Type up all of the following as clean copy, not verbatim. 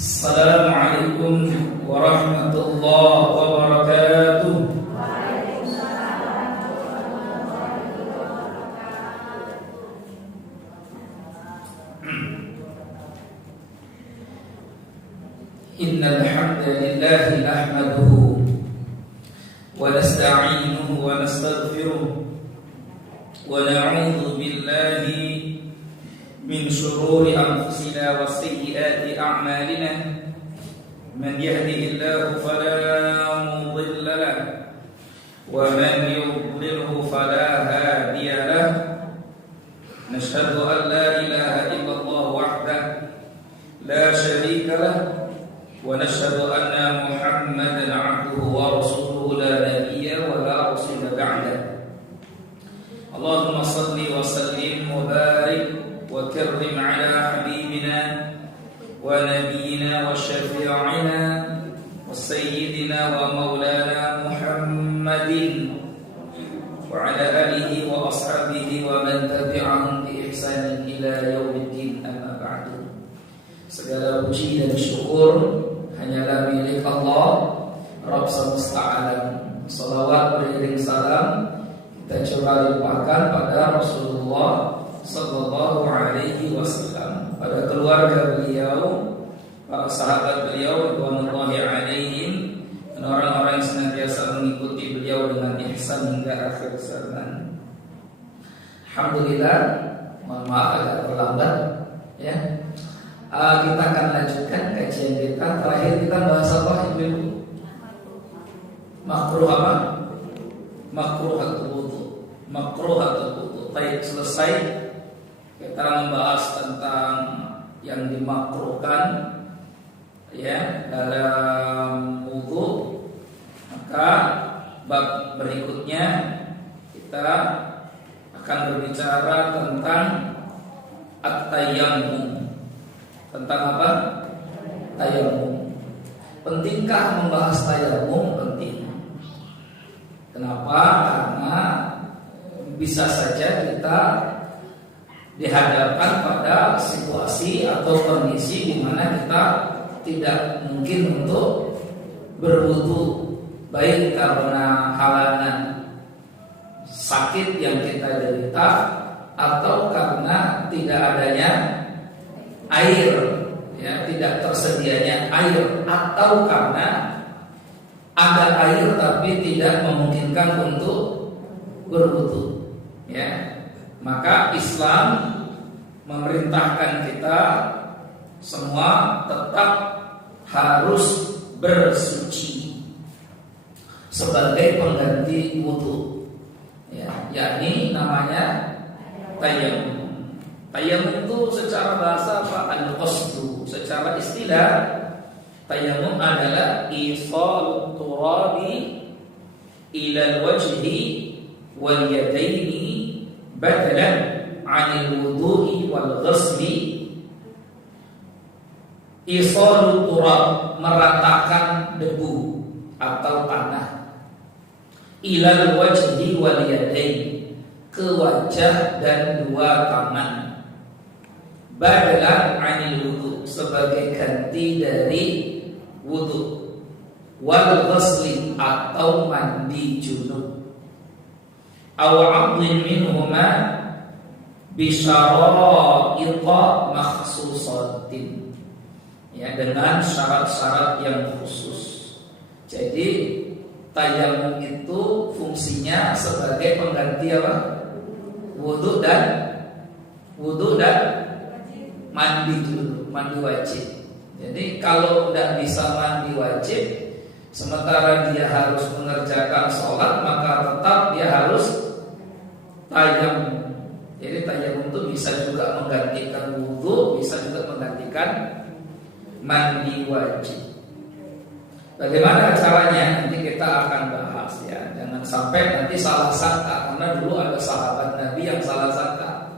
Assalamualaikum warahmatullahi wabarakatuh. Innal hamdalillah nahmaduhu wa nasta'inuhu wa nastaghfiruh wa na'udzu billahi min shururi anfusina wa sayyiati a'malina. Man yahdihillahu fala mudilla lahu wa man yudlilhu fala hadiya lahu. Nashhadu an la ilaha illallah wahdahu la sharika lahu wa nashhadu anna Muhammadan 'abduhu wa rasuluhu la nabiyya wa la rasula ba'dahu. Allahumma salli wa sallim wa barik wa karrim 'ala habibina wa nabiyyina wa syafi'ina wa sayyidina wa maulana Muhammadin wa 'ala alihi wa ashabihi wa man tabi'ahum bi ihsanin ila yaumiddin, amma ba'du. Segala puji dan syukur hanyalah milik Allah Rabb semesta alam. Salawat beriring salam kita coba limpahkan pada Rasulullah sallallahu alaihi wasallam, pada keluarga beliau, para sahabat beliau radhiyallahu alaihim, dan orang-orang yang senantiasa mengikuti beliau dengan ihsan hingga akhir zaman. Alhamdulillah, mohon maaf agak terlambat ya. Kita akan lanjutkan kajian kita. Terakhir kita bahas apa, Ibu? Makruh apa? Makruhatul wudu. Makruhatul wudu. Baik, selesai kita membahas tentang yang dimakruhkan ya dalam wudu. Maka bab berikutnya kita akan berbicara tentang at-tayammum. Tentang apa? Tayammum. Pentingkah membahas tayammum? Penting. Kenapa? Karena bisa saja kita dihadapkan pada situasi atau kondisi di mana kita tidak mungkin untuk berwudu, baik karena halangan sakit yang kita derita atau karena tidak adanya air, ya, tidak tersedianya air, atau karena ada air tapi tidak memungkinkan untuk berwudu, ya. Maka Islam memerintahkan kita semua tetap harus bersuci sebagai pengganti wudu, ya, yakni namanya tayammum. Tayammum itu secara bahasa apa? Al-qasdu. Secara istilah tayammum adalah isal turabi ila al-wajhi wal yadaini badalan 'anil wudu'i wal ghusli. Isal turab, meratakan debu atau tanah, ila al-wajhi wal yadaini, ke wajah dan dua tangan, badalan 'anil wudu, sebagai ganti dari wudu, wal ghusli, atau mandi junub, aw 'adlin minhuma bi syara'ita makhsusatin, ya, dengan syarat-syarat yang khusus. Jadi tayammum itu fungsinya sebagai pengganti apa? Wudu dan mandi dulu, mandi wajib. Jadi kalau tidak bisa mandi wajib, sementara dia harus mengerjakan sholat, maka tetap dia harus tayammum. Jadi tayammum itu bisa juga menggantikan wudu, bisa juga menggantikan mandi wajib. Bagaimana caranya? Nanti kita akan bahas ya. Jangan sampai nanti salah sangka, karena dulu ada sahabat Nabi yang salah sangka.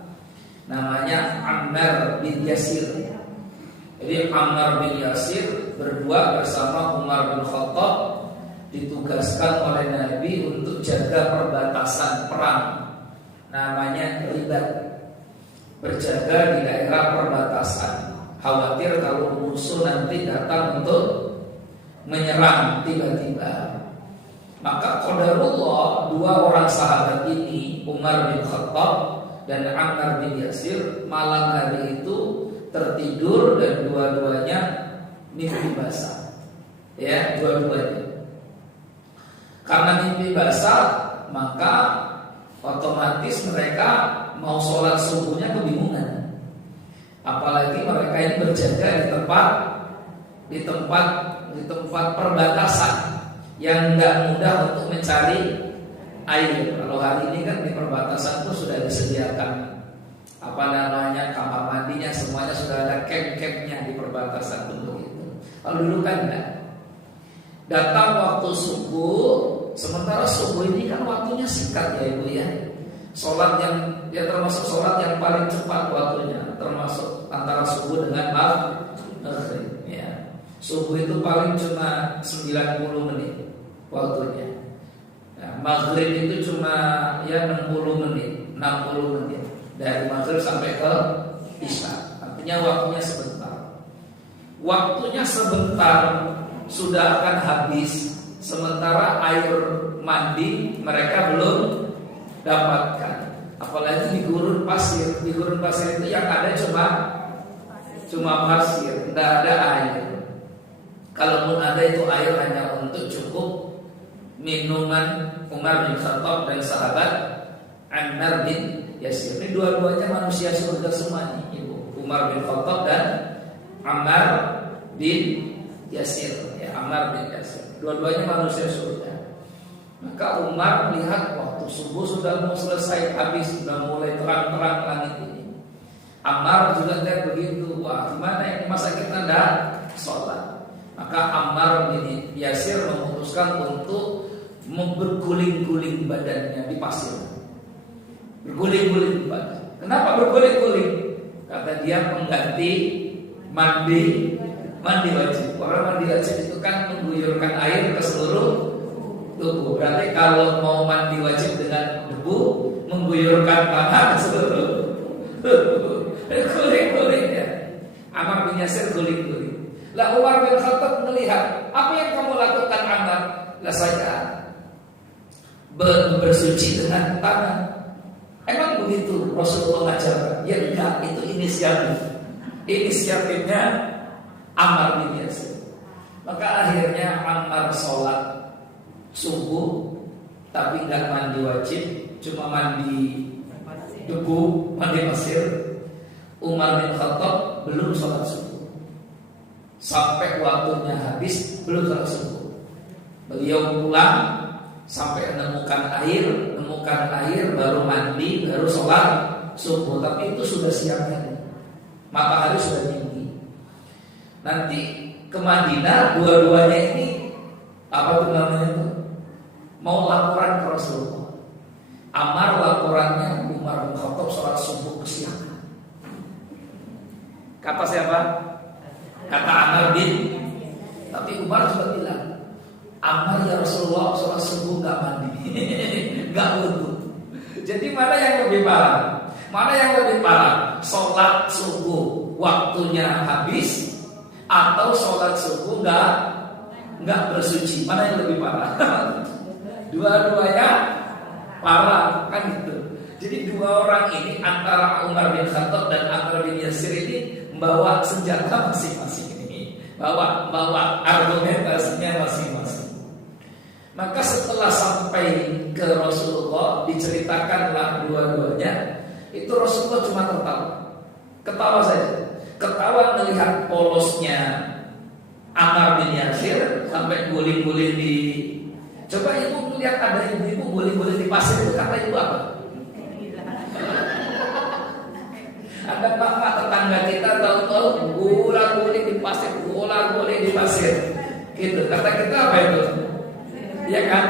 Namanya Ammar bin Yasir. Jadi Ammar bin Yasir berdua bersama Umar bin Khattab ditugaskan oleh Nabi untuk jaga perbatasan perang, namanya Ribat. berjaga di daerah perbatasan. Khawatir kalau musuh nanti datang untuk menyerang tiba-tiba. Maka qadarullah, dua orang sahabat ini, Umar bin Khattab dan Ammar bin Yasir, malam hari itu tertidur dan dua-duanya mimpi basah. Ya, dua-duanya. Karena mimpi basah, maka otomatis mereka mau sholat subuhnya kebingungan. Apalagi mereka ini berjaga di tempat perbatasan yang nggak mudah untuk mencari air. Kalau hari ini kan di perbatasan itu sudah disediakan kamar mandinya, semuanya sudah ada camp-campnya di perbatasan untuk itu. Kalau dulu kan enggak. Datang waktu subuh, sementara subuh ini kan waktunya singkat ya Ibu ya. Sholat yang termasuk sholat yang paling cepat waktunya, termasuk antara subuh dengan maghrib. Ya. Subuh itu paling cuma 90 menit waktunya. Nah, maghrib itu cuma 60 menit dari maghrib sampai ke isya. Artinya waktunya sebentar. Waktunya sebentar sudah akan habis, sementara air mandi mereka belum dapatkan. Apalagi di gurun pasir. Di gurun pasir itu yang ada cuma pasir, tidak ada air. Kalaupun ada itu air hanya untuk cukup minuman Umar bin Khattab dan sahabat Ammar bin Yasir. Ini dua-duanya manusia surga semua nih, Ibu. Umar bin Khattab dan Ammar bin Yasir. Ya, Ammar bin Yasir. Dua-duanya manusia surga. Maka Umar melihat waktu subuh sudah mau selesai, habis, sudah mulai terang-terang langit ini. Ammar juga lihat begitu, wah gimana ini, masa kita tidak sholat? Maka Ammar bin Yasir memutuskan untuk berguling-guling badannya di pasir. Berguling-guling badan. Kenapa berguling-guling? Kata dia mengganti mandi wajib. Orang mandi wajib itu kan mengguyurkan air ke seluruh tubuh. Berarti kalau mau mandi wajib dengan debu, mengguyurkan tanah ke seluruh tubuh. Guling-guling ya. Ammar bin Yasir guling-guling. Lah Umar bin Khattab melihat, apa yang kamu lakukan Ammar? Lah saya bersuci dengan tanah. Emang begitu Rasulullah ngajar? Ya enggak, itu inisiatifnya Ammar bin Yasir. Maka akhirnya Ammar sholat subuh tapi enggak mandi wajib, cuma mandi debu, mandi pasir. Umar bin Khattab belum sholat subuh. Sampai waktunya habis belum sholat subuh. Beliau pulang sampai menemukan air baru mandi, baru sholat subuh. Tapi itu sudah siang hari, matahari sudah tinggi. Nanti ke Madinah dua-duanya ini apa tuh namanya itu? Mau laporan ke Rasulullah. Ammar laporannya Umar bin Khattab sholat subuh kesiangan. Kata siapa? Kata Ammar bin. Tapi Umar juga bilang, Ammar ya Rasulullah sholat subuh gak mandi, gak wudu. Jadi mana yang lebih parah? Mana yang lebih parah? Sholat subuh waktunya habis atau sholat subuh gak bersuci? Mana yang lebih parah? Dua-duanya parah kan gitu. Jadi dua orang ini antara Umar bin Khattab dan Ammar bin Yasir ini membawa senjata masing-masing ini, bawa argumentasinya masing-masing. Maka setelah sampai ke Rasulullah, diceritakanlah dua-duanya. Itu Rasulullah cuma ketawa saja, ketawa melihat polosnya Ammar bin Yasir sampai guling-guling di. Coba ibu melihat ada ibu guling-guling di pasir, itu kata ibu apa? Ada mak tetangga kita tahu-tahu guling-guling di pasir, guling-guling di pasir. Gitu. Kata kita apa itu? Ya kan?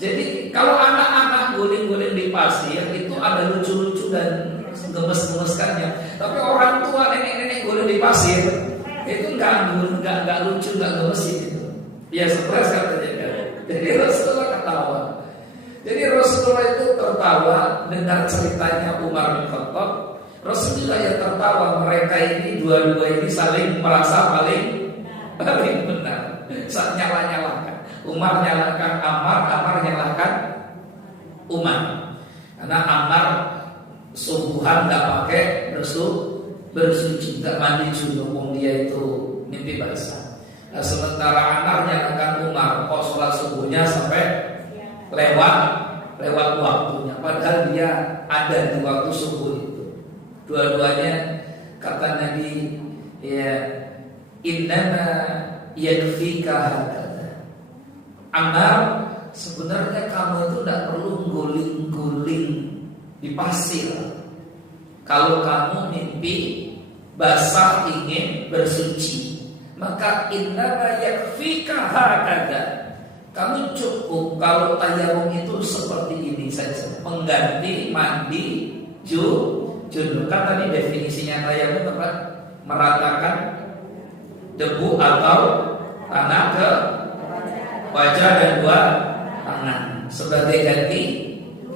Jadi kalau anak-anak guling-guling di pasir itu ada lucu-lucu dan gemes-gemeskannya. Tapi orang tua nenek-nenek guling di pasir itu enggak lucu, enggak gemes gitu. Ya stres katanya kan. Jadi Rasulullah ketawa. Jadi Rasulullah itu tertawa dengar ceritanya Umar bin Khattab Rasul juga yang tertawa, mereka ini dua-dua ini saling merasa paling benar. Saat nyala-nyalakan, Umar nyalakan Ammar, Ammar nyalakan Umar. Karena Ammar subuhan nggak pakai bersuci, nggak mandi junub, dia itu mimpi basah. Nah, sementara Ammar nyalakan Umar, kok sholat subuhnya sampai lewat waktunya, padahal dia ada di waktu subuh itu. Dua-duanya kata Nabi, ya innama yakfika hakada. Ammar, sebenarnya kamu itu tidak perlu guling-guling di pasir. Kalau kamu mimpi basah ingin bersuci, maka innama yakfika hakada. Kamu cukup kalau tayamum itu seperti ini saja, pengganti mandi junub. Kan tadi definisinya tayamum apa? Meratakan debu atau tanah ke wajah dan dua tangan sebagai ganti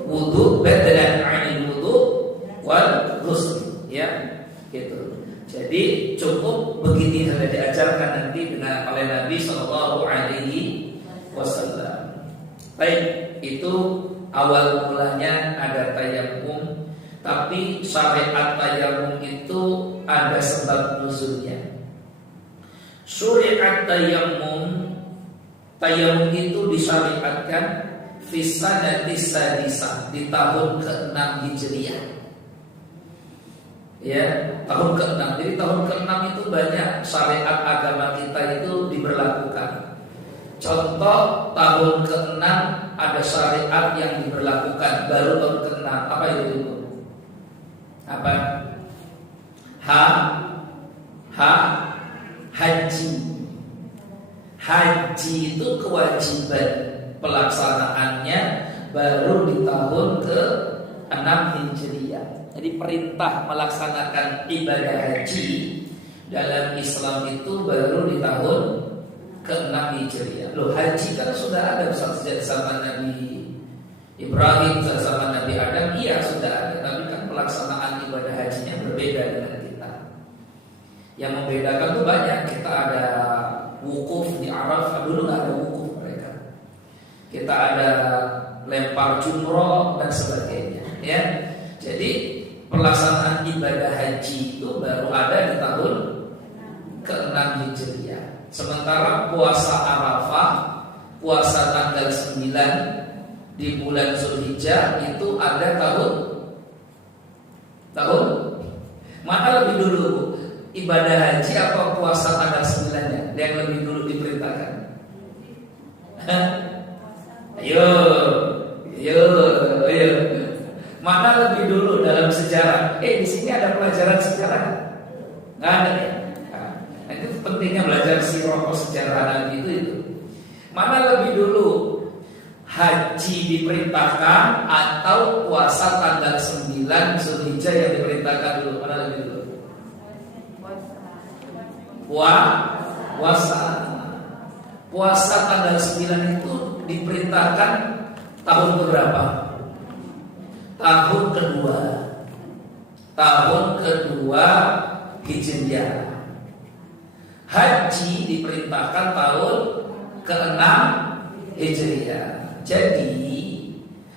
wudu, badalan 'anil wudu wal ghusl, ya gitu. Jadi cukup begini sudah diajarkan nanti dengan oleh Nabi Shallallahu Alaihi Wasallam. Baik, itu awal mulanya ada tayamum. Tapi syariat tayamum itu ada sebab nuzulnya. Syariat tayamum itu disyariatkan fi sanati sadisah, di tahun ke-6 Hijriah. Ya, tahun ke-6. Jadi tahun ke-6 itu banyak syariat agama kita itu diberlakukan. Contoh tahun ke-6 ada syariat yang diberlakukan baru tahun ke-6. Apa itu? Apa? Haji. Haji itu kewajiban pelaksanaannya baru di tahun ke-6 Hijriah. Jadi perintah melaksanakan ibadah haji dalam Islam itu baru di tahun ke-6 Hijriah. Loh, haji kan sudah ada sejak zaman Nabi Ibrahim, zaman Nabi Adam, iya sudah ada. Tapi kan pelaksanaan ibadah hajinya berbeda dengan kita. Yang membedakan tuh banyak. Kita ada wukuf di Arafah, dulu nggak ada wukuf mereka. Kita ada lempar jumroh dan sebagainya. Ya, jadi pelaksanaan ibadah haji itu baru ada di tahun ke-6 Hijriah. Sementara puasa Arafah, puasa tanggal 9 di bulan Zulhijjah itu ada tahun mana lebih dulu, ibadah haji apa puasa tanggal 9-nya yang lebih dulu diperintahkan? Ayo. Mana lebih dulu dalam sejarah? Di sini ada pelajaran sejarah? Nggak ada ya? Nah, itu pentingnya belajar sirah sejarah Nabi itu. Mana lebih dulu? Haji diperintahkan atau puasa tanggal 9 Zulhijjah yang diperintahkan dulu? Mana lebih dulu? Puasa tanggal 9 itu diperintahkan tahun berapa? Tahun kedua Hijriah. Haji diperintahkan tahun ke-6 Hijriah. Jadi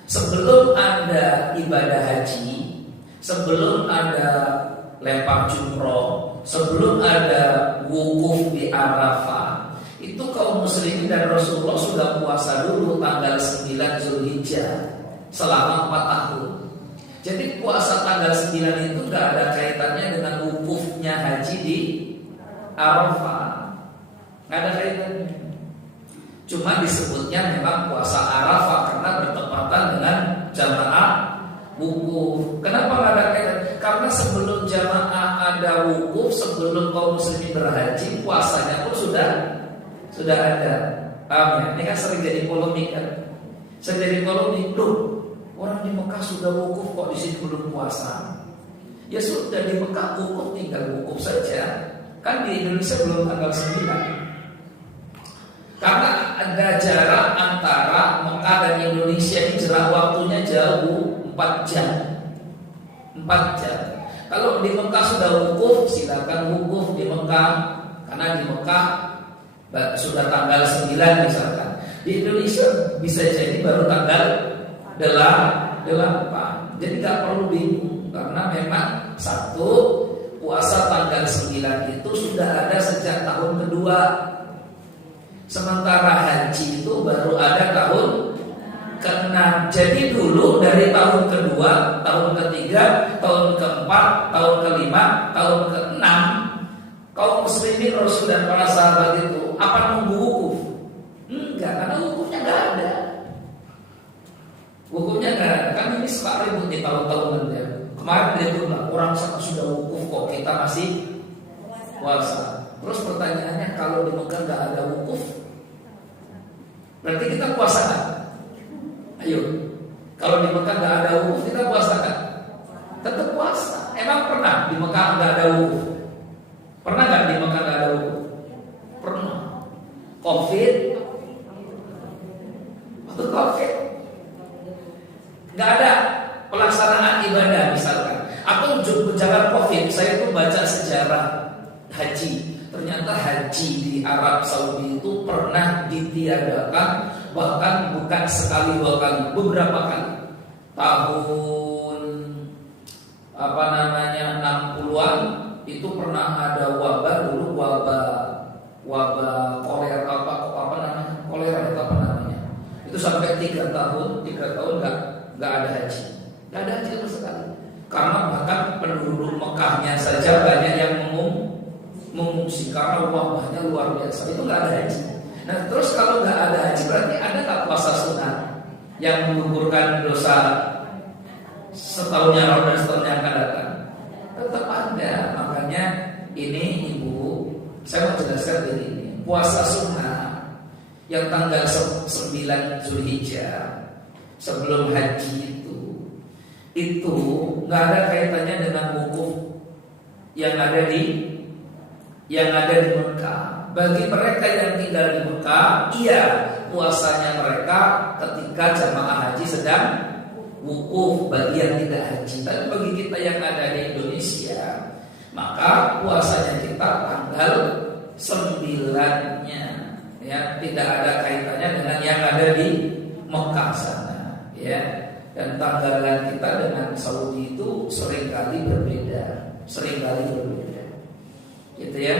sebelum ada ibadah haji, sebelum ada lempar jumroh, sebelum ada wukuf di Arafah, itu kaum muslimin dan Rasulullah sudah puasa dulu tanggal 9 Zulhijjah selama 4 tahun. Jadi puasa tanggal 9 itu gak ada kaitannya dengan wukufnya haji di Arafah, gak ada kaitannya. Cuma disebutnya memang puasa Arafah karena bertepatan dengan jamaah wukuf. Kenapa gak ada kaitan? Karena sebelum jamaah ada wukuf, sebelum kaum muslimin berhaji, puasanya pun sudah ada. Paham ya? Ini kan sering jadi polemik kan? Sering jadi polemik. Loh, orang di Mekah sudah wukuf kok di sini belum puasa? Ya sudah, di Mekah wukuf tinggal wukuf saja. Kan di Indonesia belum tanggal 9. Karena ada jarak antara Mekah dan Indonesia ini, jarak waktunya jauh 4 jam. Kalau di Mekah sudah wukuf, silakan wukuf di Mekah, karena di Mekah sudah tanggal 9 misalkan. Di Indonesia bisa jadi baru tanggal 8. Jadi nggak perlu bingung, karena memang satu, puasa tanggal 9 itu sudah ada sejak tahun kedua. Sementara haji itu baru ada tahun ke-6. Jadi dulu dari tahun kedua, tahun ketiga, tahun keempat, tahun kelima, tahun ke-6, kaum muslimin, Rasul dan para sahabat itu apa nunggu wukuf? Enggak, karena wukufnya nggak ada. Wukufnya nggak ada. Kan ini suka ribut di tahun-tahunan ya. Kemarin dia bilang orang sana sudah wukuf kok, kita masih puasa. Terus pertanyaannya, kalau di Mekah nggak ada wukuf, berarti kita puasa nggak? Ayo, kalau di Mekah nggak ada wukuf, kita puasa nggak? Tetap puasa. Emang pernah di Mekah nggak ada wukuf? Pernah nggak di Mekah nggak ada wukuf? Pernah. Covid, waktu Covid nggak ada pelaksanaan ibadah misalkan. Atau jangan Covid, saya tuh baca sejarah haji. Ternyata haji di Arab Saudi itu pernah ditiadakan, bahkan bukan sekali dua kali, beberapa kali. Tahun 60-an itu pernah ada wabah, dulu wabah kolera kolera itu apa namanya? Itu sampai 3 tahun nggak ada haji, nggak ada haji sama sekali. Karena bahkan penduduk Mekahnya saja banyak yang mengungsi karena wabahnya luar biasa. Itu nggak ada haji. Nah terus kalau nggak ada haji, berarti ada tak puasa sunat yang menggugurkan dosa setahunnya lalu dan setahunnya akan datang? Tetap ada. Makanya ini ibu, saya mau jelaskan ini. Puasa sunnah yang tanggal 9 Zulhijjah sebelum haji itu nggak ada kaitannya dengan wukuf yang ada di Mekah. Bagi mereka yang tinggal di Mekah, iya, puasanya mereka ketika jamaah haji sedang wukuf, bagi yang tidak haji. Tapi bagi kita yang ada di Indonesia, maka puasanya kita tanggal 9-nya, ya, tidak ada kaitannya dengan yang ada di Mekah sana, ya. Dan tanggalan kita dengan Saudi itu seringkali berbeda, gitu ya.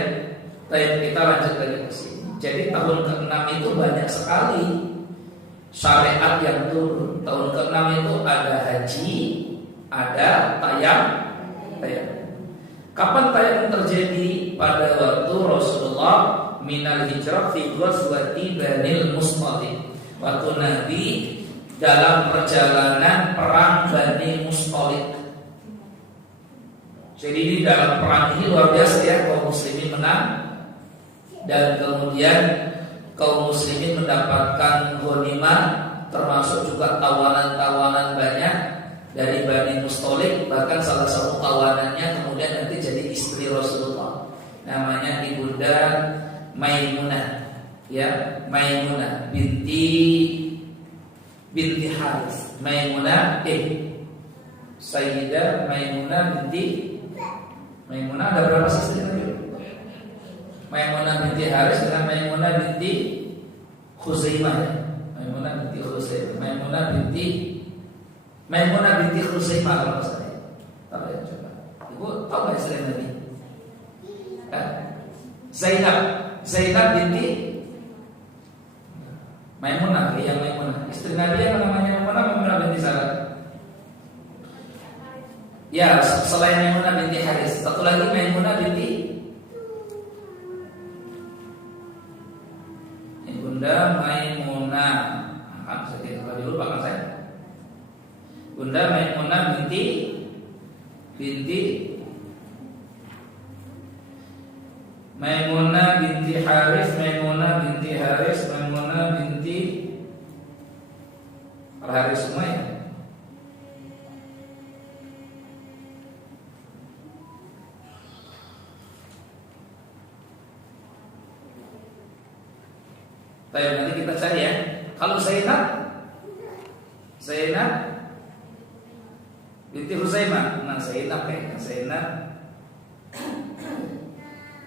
Baik, kita lanjut lagi ke sini. Jadi tahun ke-6 itu banyak sekali syariat yang turun. Tahun ke-6 itu ada haji, ada tayang. Kapan tayang terjadi? Pada waktu Rasulullah minal hijrah fi ghazwati Banil Mustaliq. Waktu Nabi dalam perjalanan perang Bani Mustaliq. Jadi di dalam perang ini luar biasa ya, kaum muslimin menang. Dan kemudian kaum muslimin mendapatkan ghanimah, termasuk juga tawanan-tawanan banyak dari Bani Mustaliq. Bahkan salah satu tawanannya kemudian nanti jadi istri Rasulullah, namanya Ibunda Maimunah, ya, Maimunah binti Haris. Maimunah Sayyidah Maimunah binti Maimunah, ada berapa istri tadi? Maimunah binti Haris dengan Maimunah binti Khuzaimah, ya? Maimunah binti Khuzaimah, Maimunah binti Khuzaimah kalau saya. Tahu ya, coba. Ibu tahu nggak istri Nabi? Zainab binti Maimunah, yang Maimunah. Istri Nabi yang namanya Maimunah binti Salam. Ya, selain Maimunah binti Haris, satu lagi Maimunah binti Bunda Maimunah. Saya tidak dulu Pak saya. Bunda Maimunah binti Maimunah binti Haris, Maimunah binti Haris, Maimunah binti Haris semua ya. Baik, nanti kita cari ya. Kalau Zainab binti binti Huzaimah. Nah, Zainab kayaknya Zainab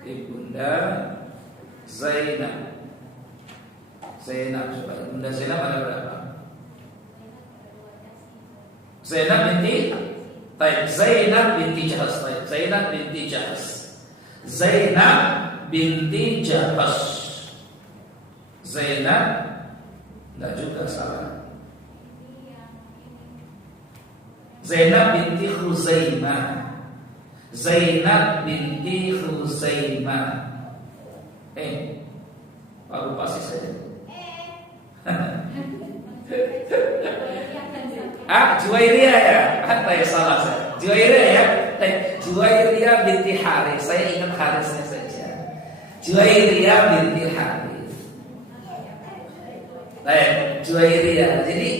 ibunda Zainab. Zainab coba ibunda Zainab ada berapa? Zainab binti Zainab binti Jahas. Zainab binti Jahas. Zainab binti Jahas. Zainab enggak juga salah. Zainab binti Khuzaimah. Zainab binti Khuzaimah. Pak lupa sih saya. Juwairiyah ya? Apa ya salah saya? Juwairiyah ya? Juwairiyah binti Haris. Saya ingat Harisnya saja. Juwairiyah binti Haris. Juwairiyah. Jadi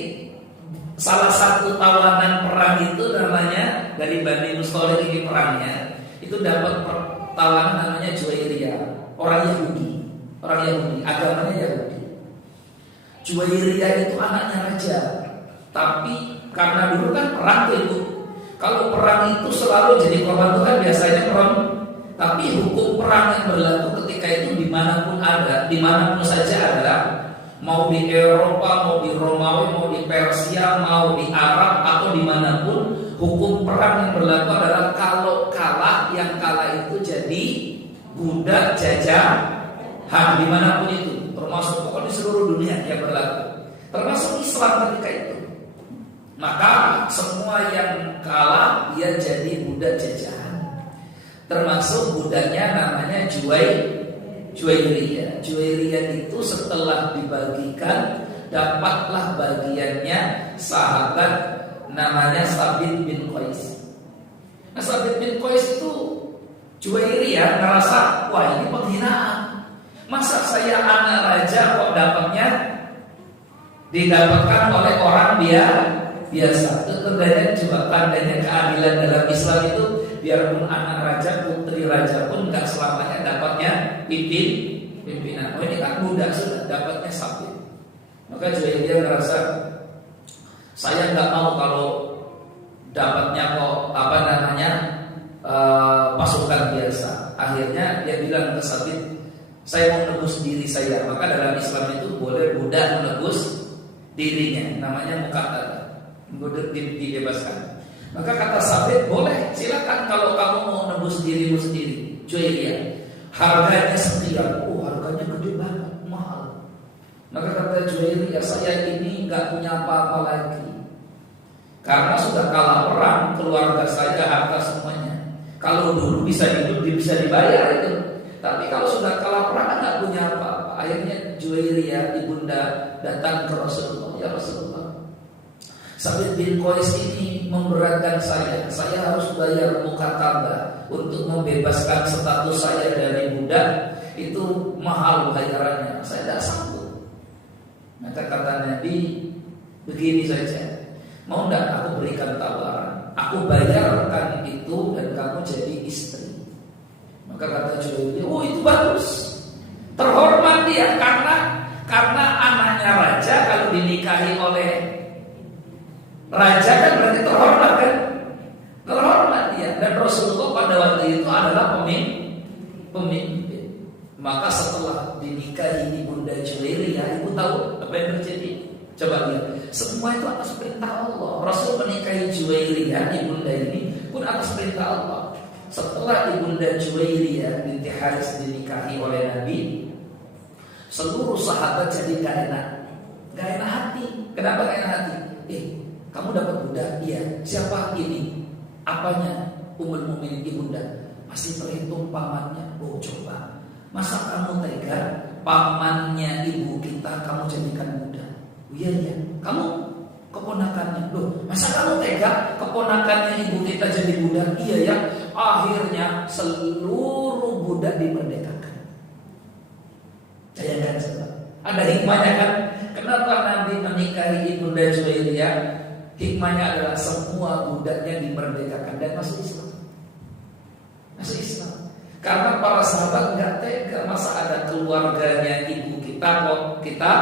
salah satu tawanan perang itu namanya dari Bani Mustalik ini perangnya itu dapat tawanan namanya Juwairiyah, orang Yahudi, agamanya Yahudi. Juwairiyah itu anaknya raja, tapi karena dulu kan perang itu, kalau perang itu selalu jadi korban itu kan biasanya perang, tapi hukum perang yang berlaku ketika itu dimanapun ada, dimanapun saja ada. Mau di Eropa, mau di Romawi, mau di Persia, mau di Arab atau dimanapun, hukum perang yang berlaku adalah kalau kalah, yang kalah itu jadi budak jajahan dimanapun itu, termasuk pokoknya di seluruh dunia yang berlaku, termasuk Islam ketika itu. Maka semua yang kalah dia jadi budak jajahan, termasuk budaknya namanya Juwairiyah. Juwairiyah itu setelah dibagikan dapatlah bagiannya sahabat namanya Sabit bin Qais. Nah, Sabit bin Qais itu Juwairiyah ngerasa, wah ini penghinaan. Masa saya anak raja kok dapatnya didapatkan oleh orang biasa. Itu tandanya keadilan dalam Islam itu, biarpun anak raja, putri raja pun nggak selamanya dapatnya pimpinan. Oh ini kan muda sudah dapatnya Sabit. Maka Juwairiyah ngerasa, saya nggak mau kalau dapatnya kok pasukan biasa. Akhirnya dia bilang ke Sabit, saya mau menebus diri saya. Maka dalam Islam itu boleh budak menebus dirinya, namanya muqatal, dibebaskan. Maka kata Sabit, boleh, silakan kalau kamu mau menebus dirimu sendiri. Juwairiyah, harganya sekian. Harganya gede banget, mahal. Maka kata Juwairiyah, saya ini nggak punya apa-apa lagi, karena sudah kalah perang, keluarga saya, harta semuanya. Kalau dulu bisa hidup, bisa dibayar itu. Tapi kalau sudah kalah perang, nggak punya apa-apa. Akhirnya Juwairiyah ibunda datang ke Rasulullah, ya Rasulullah, Sabit bin Qais ini memberatkan saya. Saya harus bayar mukatabah untuk membebaskan status saya dari budak. Itu mahal bayarannya, saya tidak sanggup. Maka kata Nabi, begini saja, mau tidak aku berikan tawaran, aku bayarkan itu dan kamu jadi istri. Maka kata Juwairiyah, oh itu bagus, terhormat dia, karena anaknya raja kalau dinikahi oleh raja kan berarti terhormat kan? Terhormat dia. Dan Rasulullah pada waktu itu adalah pemimpin. Maka setelah dinikahi ibunda Juwairiyah, ibu tahu apa yang terjadi? Coba lihat, semua itu atas perintah Allah. Rasul menikahi Juwairiyah, ibunda ini pun atas perintah Allah. Setelah ibunda Juwairiyah binti Haris dinikahi oleh Nabi, seluruh sahabat jadi gak enak hati. Kenapa gak enak hati? Kamu dapat budak, iya. Siapa ini? Apanya? Ummul Mukminin ibunda. Masih terhitung pamannya. Oh coba, masa kamu tega pamannya ibu kita kamu jadikan budak? Oh, iya, kamu keponakannya. Loh, masa kamu tega keponakannya ibu kita jadi budak? Iya ya. Akhirnya seluruh budak dimerdekakan. Bayangkan coba. Ada hikmahnya kan? Kenapa Nabi menikahi ibunda Juwairiyah? Hikmahnya adalah semua budaknya dimerdekakan dan masuk Islam. Masuk Islam. Karena para sahabat nggak tega, masa ada keluarganya ibu kita kok kita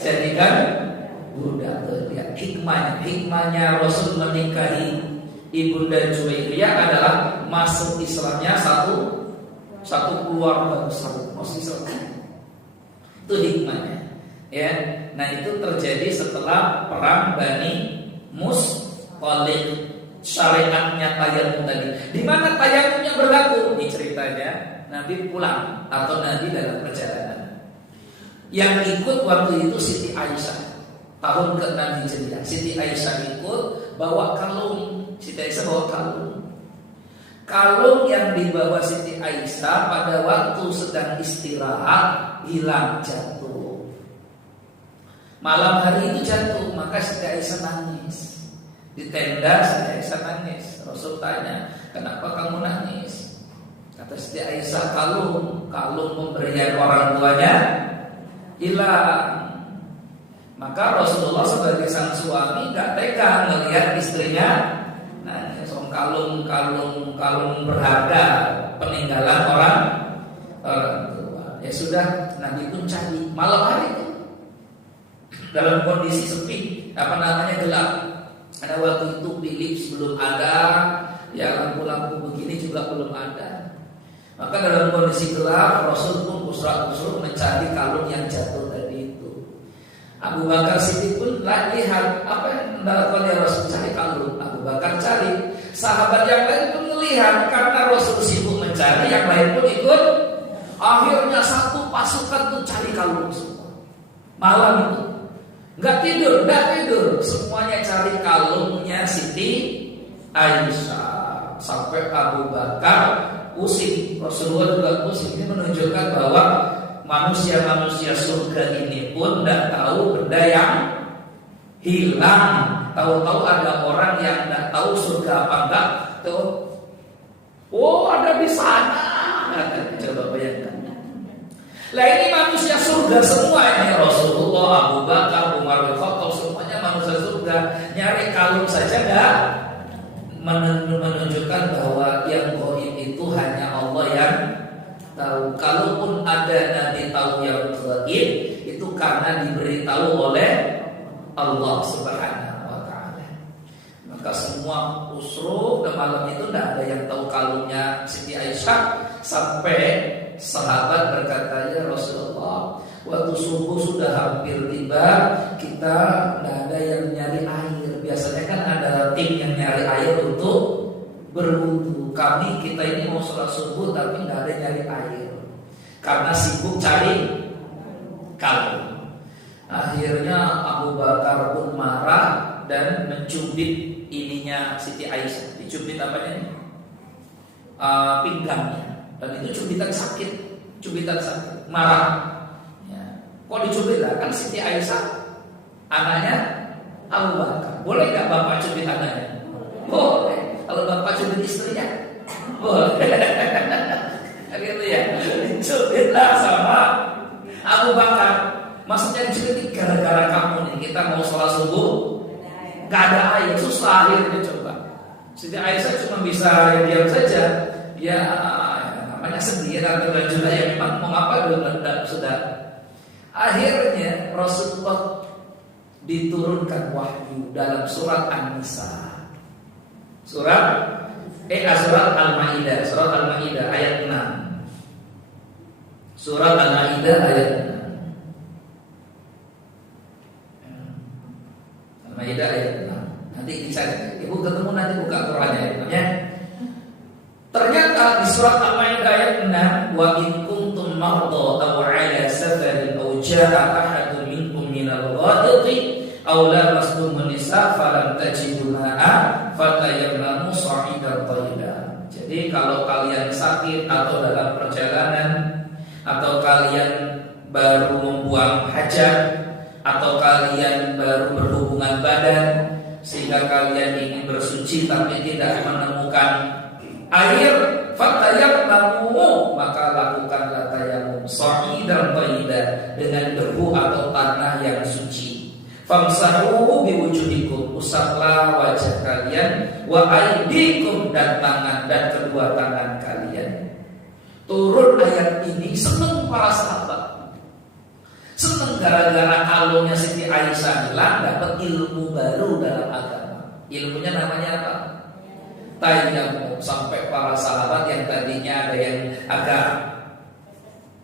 jadikan budak. Lihat hikmahnya Rasul menikahi Ibunda Juwairiyah adalah masuk Islamnya satu keluarga besar, masuk Islam. Itu hikmahnya, ya. Nah itu terjadi setelah perang Bani Mustaliq. Syariatnya tayamum tadi, di mana tayamumnya berlaku? Ini ceritanya Nabi pulang atau Nabi dalam perjalanan. Yang ikut waktu itu Siti Aisyah, tahun ke-6 Hijriah. Siti Aisyah ikut bawa kalung. Siti Aisyah bawa kalung. Kalung yang dibawa Siti Aisyah pada waktu sedang istirahat hilang, jatuh. Malam hari itu jatuh, maka Siti Aisyah nangis. Di tenda Siti Aisyah nangis. Rasul tanya, kenapa kamu nangis? Kata Siti Aisyah, kalung pemberian orang tuanya hilang. Maka Rasulullah sebagai sang suami gak tega melihat istrinya nangis. Kalung berharga peninggalan orang tua. Ya sudah, Nabi pun cari malam hari itu dalam kondisi sepi, gelap. Karena waktu itu Philips belum ada, ya lampu-lampu begini juga belum ada. Maka dalam kondisi gelap, Rasul pun usra-usur mencari kalung yang jatuh tadi itu. Abu Bakar Siddiq pun lihat apa yang dilakukan ya Rasul, cari kalung. Abu Bakar cari, sahabat yang lain pun melihat karena Rasul sibuk mencari, yang lain pun ikut. Akhirnya satu pasukan tuh cari kalung semua. Malam itu Nggak tidur, semuanya cari kalungnya Siti Aisyah. Sampai Abu Bakar pusing, Rasulullah juga pusing. Ini menunjukkan bahwa manusia-manusia surga ini pun tidak tahu benda yang hilang. Tahu-tahu ada orang yang tidak tahu surga apa enggak. Tuh, oh ada di sana. Coba bayangkan. Lah ini manusia surga semua ini, Rasulullah, Abu Bakar, Umar bin Khattab, semuanya manusia surga. Nyari kalung saja enggak, menunjukkan bahwa yang gaib itu hanya Allah yang tahu. Kalaupun ada Nabi tahu yang gaib, itu karena diberitahu oleh Allah Subhanahu wa taala. Maka semua usruh dan malam itu tidak ada yang tahu kalungnya Siti Aisyah, sampai sahabat berkata, ya Rasulullah, waktu subuh sudah hampir tiba, kita tidak ada yang nyari air. Biasanya kan ada tim yang nyari air untuk berwudu. Kita ini mau sholat subuh tapi tidak ada yang nyari air karena sibuk cari kalung. Akhirnya Abu Bakar pun marah dan mencubit ininya Siti Aisyah. Dicubit apanya ini? Pinggangnya. Dan itu cubitan sakit, marah. Ya. Kok dicubit lah? Kan Siti Aisyah anaknya Abu Bakar. Boleh nggak bapak cubit anaknya? Boleh. Kalau bapak cubit istrinya, boleh. Gitu ya. Dicubitlah sama Abu Bakar. Maksudnya dicubit gara-gara kamu nih. Kita mau sholat subuh, nggak ada air, susah akhirnya coba. Siti Aisyah cuma bisa diam saja. Ya. Banyak sedih dan juga yang memang mau apa sudah. Akhirnya Rasulullah diturunkan wahyu dalam surat An-Nisa. Surat Al-Maidah, ayat 6. Surat Al-Maidah ayat 6. Al-Maidah ayat 6. Nanti dicari. Ibu ketemu nanti buka Qurannya ya. Ternyata di surat Al-Maidah ayat 6, wa in kuntum marda aw 'ala safarin aw jaa'a ahadun minkum minal ghadati aw lamastum an-nisa falam tajidu ma'a fatayammamu sa'idan thayyiban. Jadi kalau kalian sakit atau dalam perjalanan, atau kalian baru membuang hajat, atau kalian baru berhubungan badan sehingga kalian ingin bersuci tapi tidak menemukan air, fatayammamu, maka lakukanlah tayamum sa'idan thayyiban, dengan debu atau tanah yang suci. Famsahu biwujuhikum, usaplah wajah kalian, wa aydikum, dan tangan dan kedua tangan kalian. Turun ayat ini, senang para sahabat. Senang gara-gara kalungnya Siti Aisyah hilang, dapat ilmu baru dalam agama. Ilmunya namanya apa? tayamum. Sampai para sahabat yang tadinya ada yang agak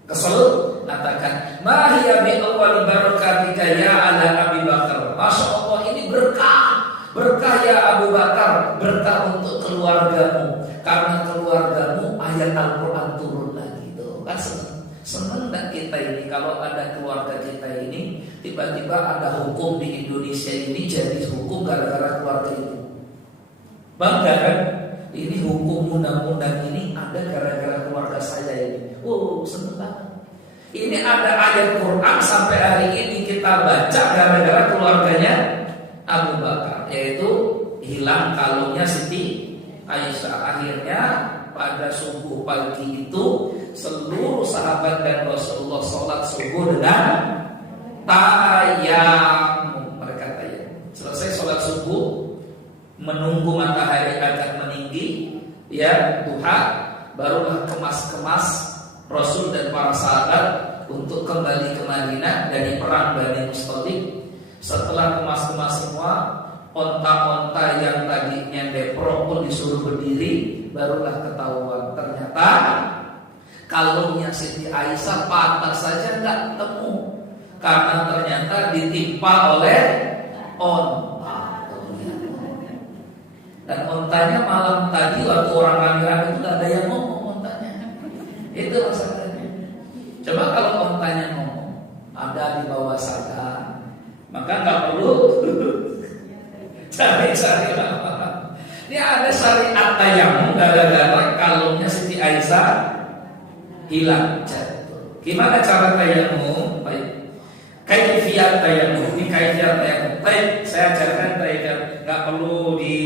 kesel katakan, "Ma hiya bi awwal barakatika ya ala Abi Bakar." Masya Allah, ini berkah ya Abu Bakar, berkah untuk keluargamu. Karena keluargamu ayat Al-Quran turun lagi tuh. Kan seneng dan kita ini kalau ada keluarga kita ini tiba-tiba ada hukum di Indonesia ini jadi hukum gara-gara keluarga itu. Bangga kan? Ini hukum undang-undang ini ada gara-gara keluarga saya ini. Oh, seneng banget. Ini ada ayat Quran sampai hari ini kita baca gara-gara keluarganya Abu Bakar, yaitu hilang kalungnya Siti Aisyah. Akhirnya pada subuh pagi itu seluruh sahabat dan Rasulullah sholat subuh dengan tayamum. Mereka tayamum. Selesai sholat subuh, menunggu matahari agak meninggi, ya duha, barulah kemas-kemas Rasul dan para sahabat untuk kembali ke Madinah dari perang Bani Mustaliq. Setelah kemas-kemas semua, onta-onta yang tadinya deprok pun disuruh berdiri, barulah ketahuan ternyata kalungnya Siti Aisyah patah saja nggak ketemu karena ternyata ditimpa oleh onta. Dan ontanya malam tadi waktu orang rame-rame itu nggak ada yang ngomong. Itu masalahnya. Coba kalau ontanya ngomong, ada di bawah sana, maka nggak perlu cari-cari apa. Ini ada syariat tayamum gara-gara kalungnya Siti Aisyah hilang jatuh. Gimana cara tayamum? Baik. Kaifiyat tayamum. Ini kaifiyat tayamum. Baik, saya ajarkan tayamum. Nggak perlu di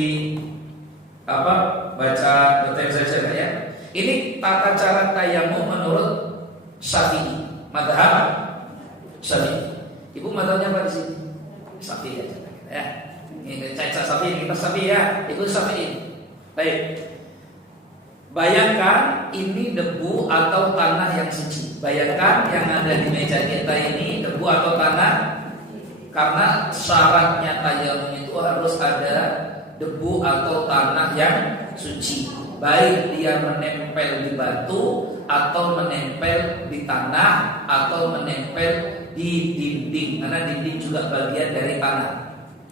baca saja ya. Ini tata cara tayamum menurut Syafi'i, mazhab Syafi'i. Ibu mazhabnya apa di sini? Syafi'i aja ya. Ini caca Syafi'i, kita Syafi'i ya. Ibu Syafi'i. Baik. Bayangkan ini debu atau tanah yang suci. Bayangkan yang ada di meja kita ini debu atau tanah. Karena syaratnya tayamum itu harus ada debu atau tanah yang suci. Baik dia menempel di batu atau menempel di tanah atau menempel di dinding, karena dinding juga bagian dari tanah.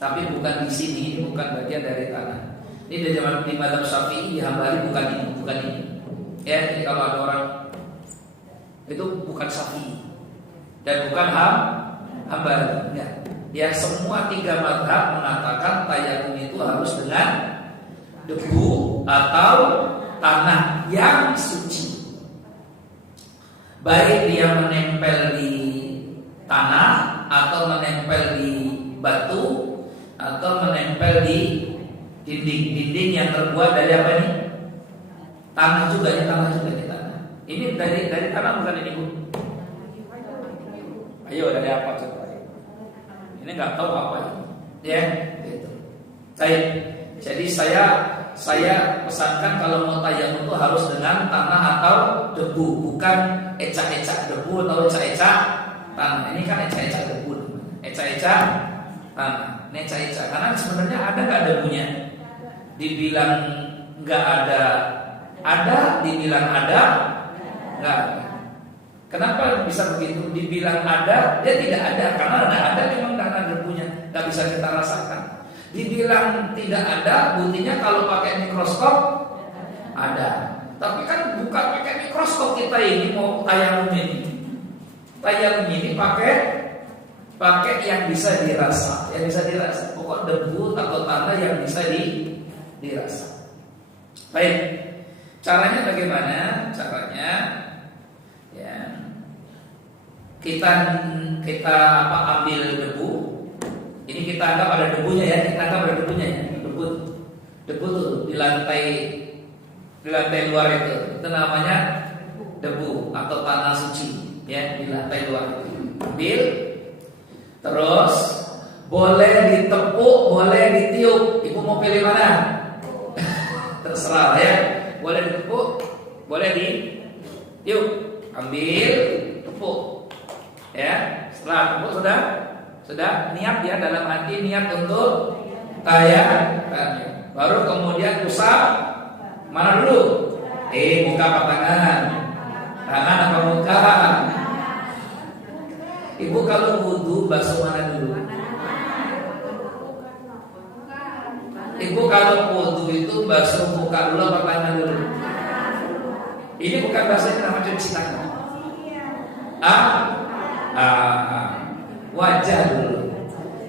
Tapi bukan di sini, ini bukan bagian dari tanah. Ini dari zaman di mazhab Syafi'i, di Hambali bukan ini. Ya, jadi kalau ada orang itu bukan Syafi'i dan bukan Hambali. Ya. Ya, semua tiga mazhab mengatakan tayamum itu harus dengan debu atau tanah yang suci. Baik dia menempel di tanah atau menempel di batu atau menempel di dinding yang terbuat dari apa nih? Tanah juga di tanah. Ini dari tanah bukan ini Bu? Ayo dari apa coba? Ini nggak tahu apa ini. Ya, gitu. Jadi saya pesankan kalau mau tayamum itu harus dengan tanah atau debu, bukan ecak-ecak debu atau ecak-ecak tanah. Ini kan ecak-ecak debu, ecak-ecak tanah. Ini ecak-ecak karena sebenarnya ada nggak debunya? Dibilang nggak ada, dibilang ada, nggak ada. Kenapa bisa begitu? Dibilang ada, dia tidak ada karena ada memang nggak ada debunya, nggak bisa kita rasakan. Dibilang tidak ada, buktinya kalau pakai mikroskop ada. Tapi kan bukan pakai mikroskop kita ini mau tayamum ini. Tayamum ini pakai yang bisa dirasa, Pokok debu atau tanah yang bisa dirasa. Baik. Caranya bagaimana? Caranya ya. Kita ambil debu. Ini kita anggap ada debunya ya, Debu tuh di lantai luar itu namanya debu atau tanah suci ya, di lantai luar itu. Ambil, terus boleh ditepuk, boleh ditiup. Ibu mau pilih mana? Terserah ya. Boleh ditepuk, boleh ditiup. Ambil, tepuk. Ya, setelah tepuk sudah niat ya, dalam hati niat untuk tayamum. Baru kemudian usap mana dulu? Muka apa tangan? Tangan apa muka? Ibu kalau wudu basuh mana dulu? Ibu kalau wudu itu basuh muka dulu apa tangan dulu? Ini bukan bahasa nama cuci tangan. Wajah dulu.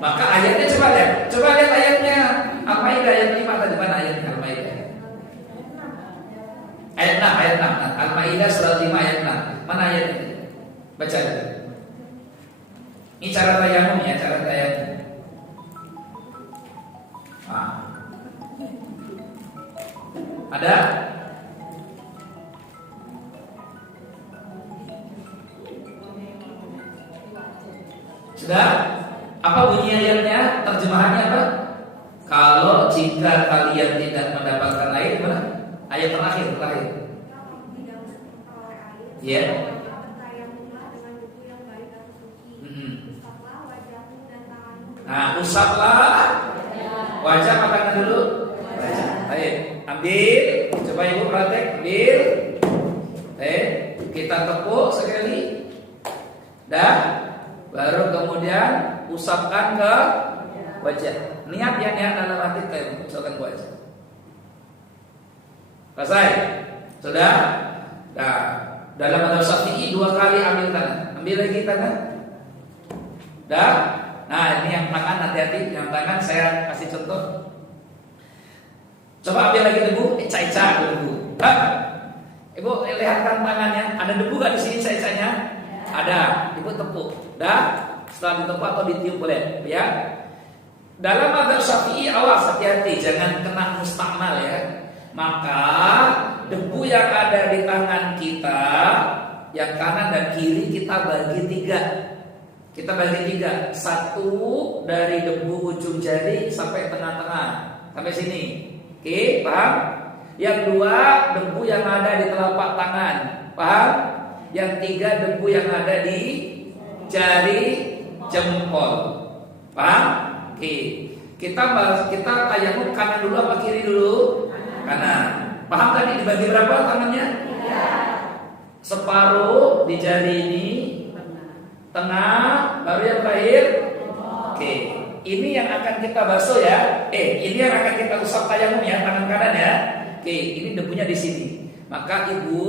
Maka ayatnya coba lihat ayatnya. Al-Maidah ayat 5 tadi mana ayatnya Al-Maidah? Ayat 6. Al-Maidah surat 5 ayat 6. Mana ayatnya? Baca. Ini cara tayamum ya, cara tayamum. Ada? Sudah? Apa bunyi ayatnya? Terjemahannya apa? Kalau jika kalian tidak mendapatkan air, mana? Ayat terakhir. Ya. Nah, usaplah wajah, tangan dulu. Wajah. Ayo, ambil. Coba ibu praktek, ambil. Kita tepuk sekali. Dah. Baru kemudian usapkan ke wajah. Niat dalam hati kita usapkan ke wajah. Selesai? Sudah? Nah, dalam madhab Syafi'i 2 kali ambil tangan. Ambil lagi tangan. Dah? Nah, ini yang tangan hati-hati. Yang tangan saya kasih contoh. Coba ambil lagi debu, ica-ica debu. Ibu lihat tangannya, ada debu gak di sini ica-icanya? Ada, ibu tepuk. Dah, setelah ditepuk atau ditiup boleh, ya. Dalam mazhab Syafi'i awas hati-hati, jangan kena mustakmal ya. Maka debu yang ada di tangan kita, yang kanan dan kiri kita bagi 3. Kita bagi 3. 1 dari debu ujung jari sampai tengah-tengah, sampai sini. Oke, paham? Yang 2 debu yang ada di telapak tangan, paham? Yang 3 debu yang ada di jari jempol. Paham? Oke. Kita tayamum kanan dulu apa kiri dulu? Kanan. Paham tadi dibagi berapa tangannya? 3. Separuh di jari ini, tengah, baru yang terakhir. Oke. Ini yang akan kita basuh ya. Ini yang akan kita usap tayamum ya, tangan kanan ya. Oke, ini debunya di sini. Maka ibu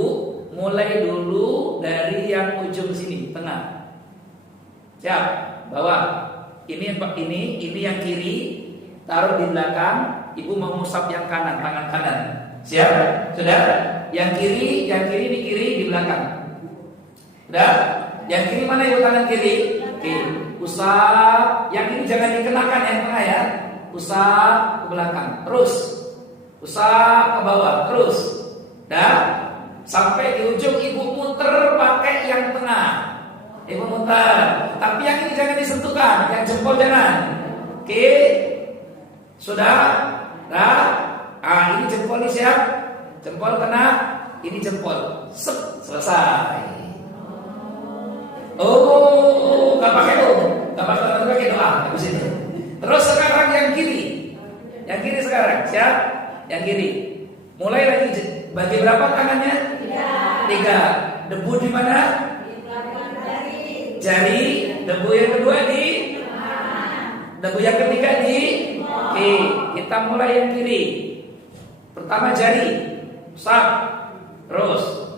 mulai dulu dari yang ujung sini, tengah. Siap? Bawah. Ini yang kiri, taruh di belakang. Ibu mau mengusap yang kanan, tangan kanan. Siap? Sudah? Yang kiri di kiri di belakang. Sudah? Yang kiri mana ibu, tangan kiri? Oke. Usap. Yang ini jangan dikenakan yang tengah ya. Usap ke belakang. Terus. Usap ke bawah. Terus. Dah. Sampai di ujung ibu muter pakai yang tengah. Ibu muter. Tapi yang ini jangan disentuhkan, yang jempol jangan. Oke. Sudah? Dah. Ini jempol nih siap. Jempol kena, ini jempol. Selesai. Gak pakai doa. Habis ini. Terus sekarang yang kiri. Yang kiri sekarang, siap? Yang kiri. Mulai lagi. Bagi berapa tangannya? 3. Debu di mana? Di belakang jari. Debu yang kedua di? Debu yang ketiga di? Oke, kita mulai yang kiri. Pertama jari. Usap. Terus.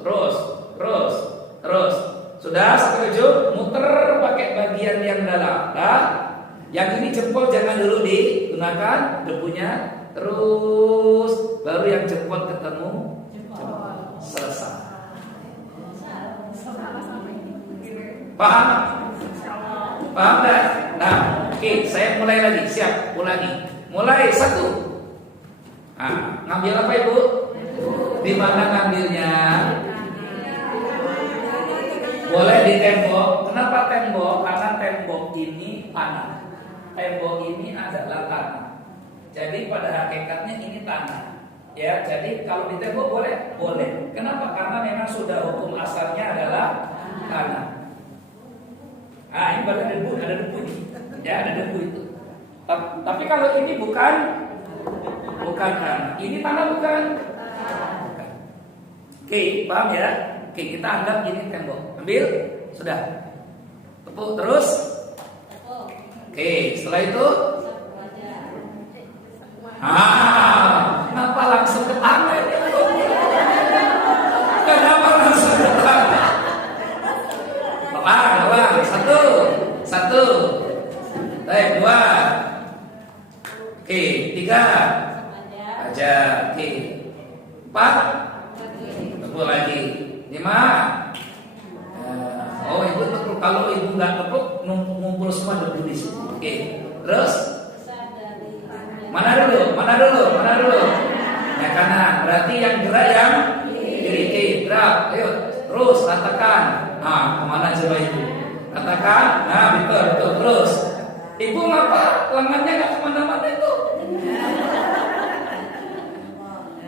Sudah sampai ujung, muter pakai bagian yang dalam. Nah, yang ini jempol jangan dulu digunakan, debunya terus, baru yang jempol ketemu. Selesai. Paham? Paham tak? Nah, oke, saya mulai lagi. Siap, ulangi. Mulai 1. Nah, ngambil apa ibu? Di mana ngambilnya? Boleh di tembok. Kenapa tembok? Karena tembok ini tanah. Tembok ini adalah tanah. Jadi pada hakikatnya ini tanah. Ya, jadi kalau di tembok boleh? Boleh. Kenapa? Karena memang sudah hukum asalnya adalah tanah. Ini ada debu nih. Ya, ada debu itu. Tapi kalau ini bukan Bukan tanah. Ini tanah bukan? Bukan. Oke, paham ya? Oke, kita anggap ini tembok. Ambil, sudah. Tepuk terus. Oke, setelah itu. Kenapa langsung ke tangan? Kenapa langsung ke tangan? Ulang. Satu. Baik, 2. Oke, 3. Aja. Oke. 4. Tepuk lagi. 5. Oh, ibu tepuk. Kalau ibu nggak tepuk, ngumpul semua debu di sini. Oke. Terus? Mana dulu? Yang kanan. Berarti yang gerak yang kiri. Oke, gerak. Ayo, terus katakan. Kemana coba ibu? Katakan. Betul. Terus. Ibu ngapa lengannya nggak kemana-mana itu?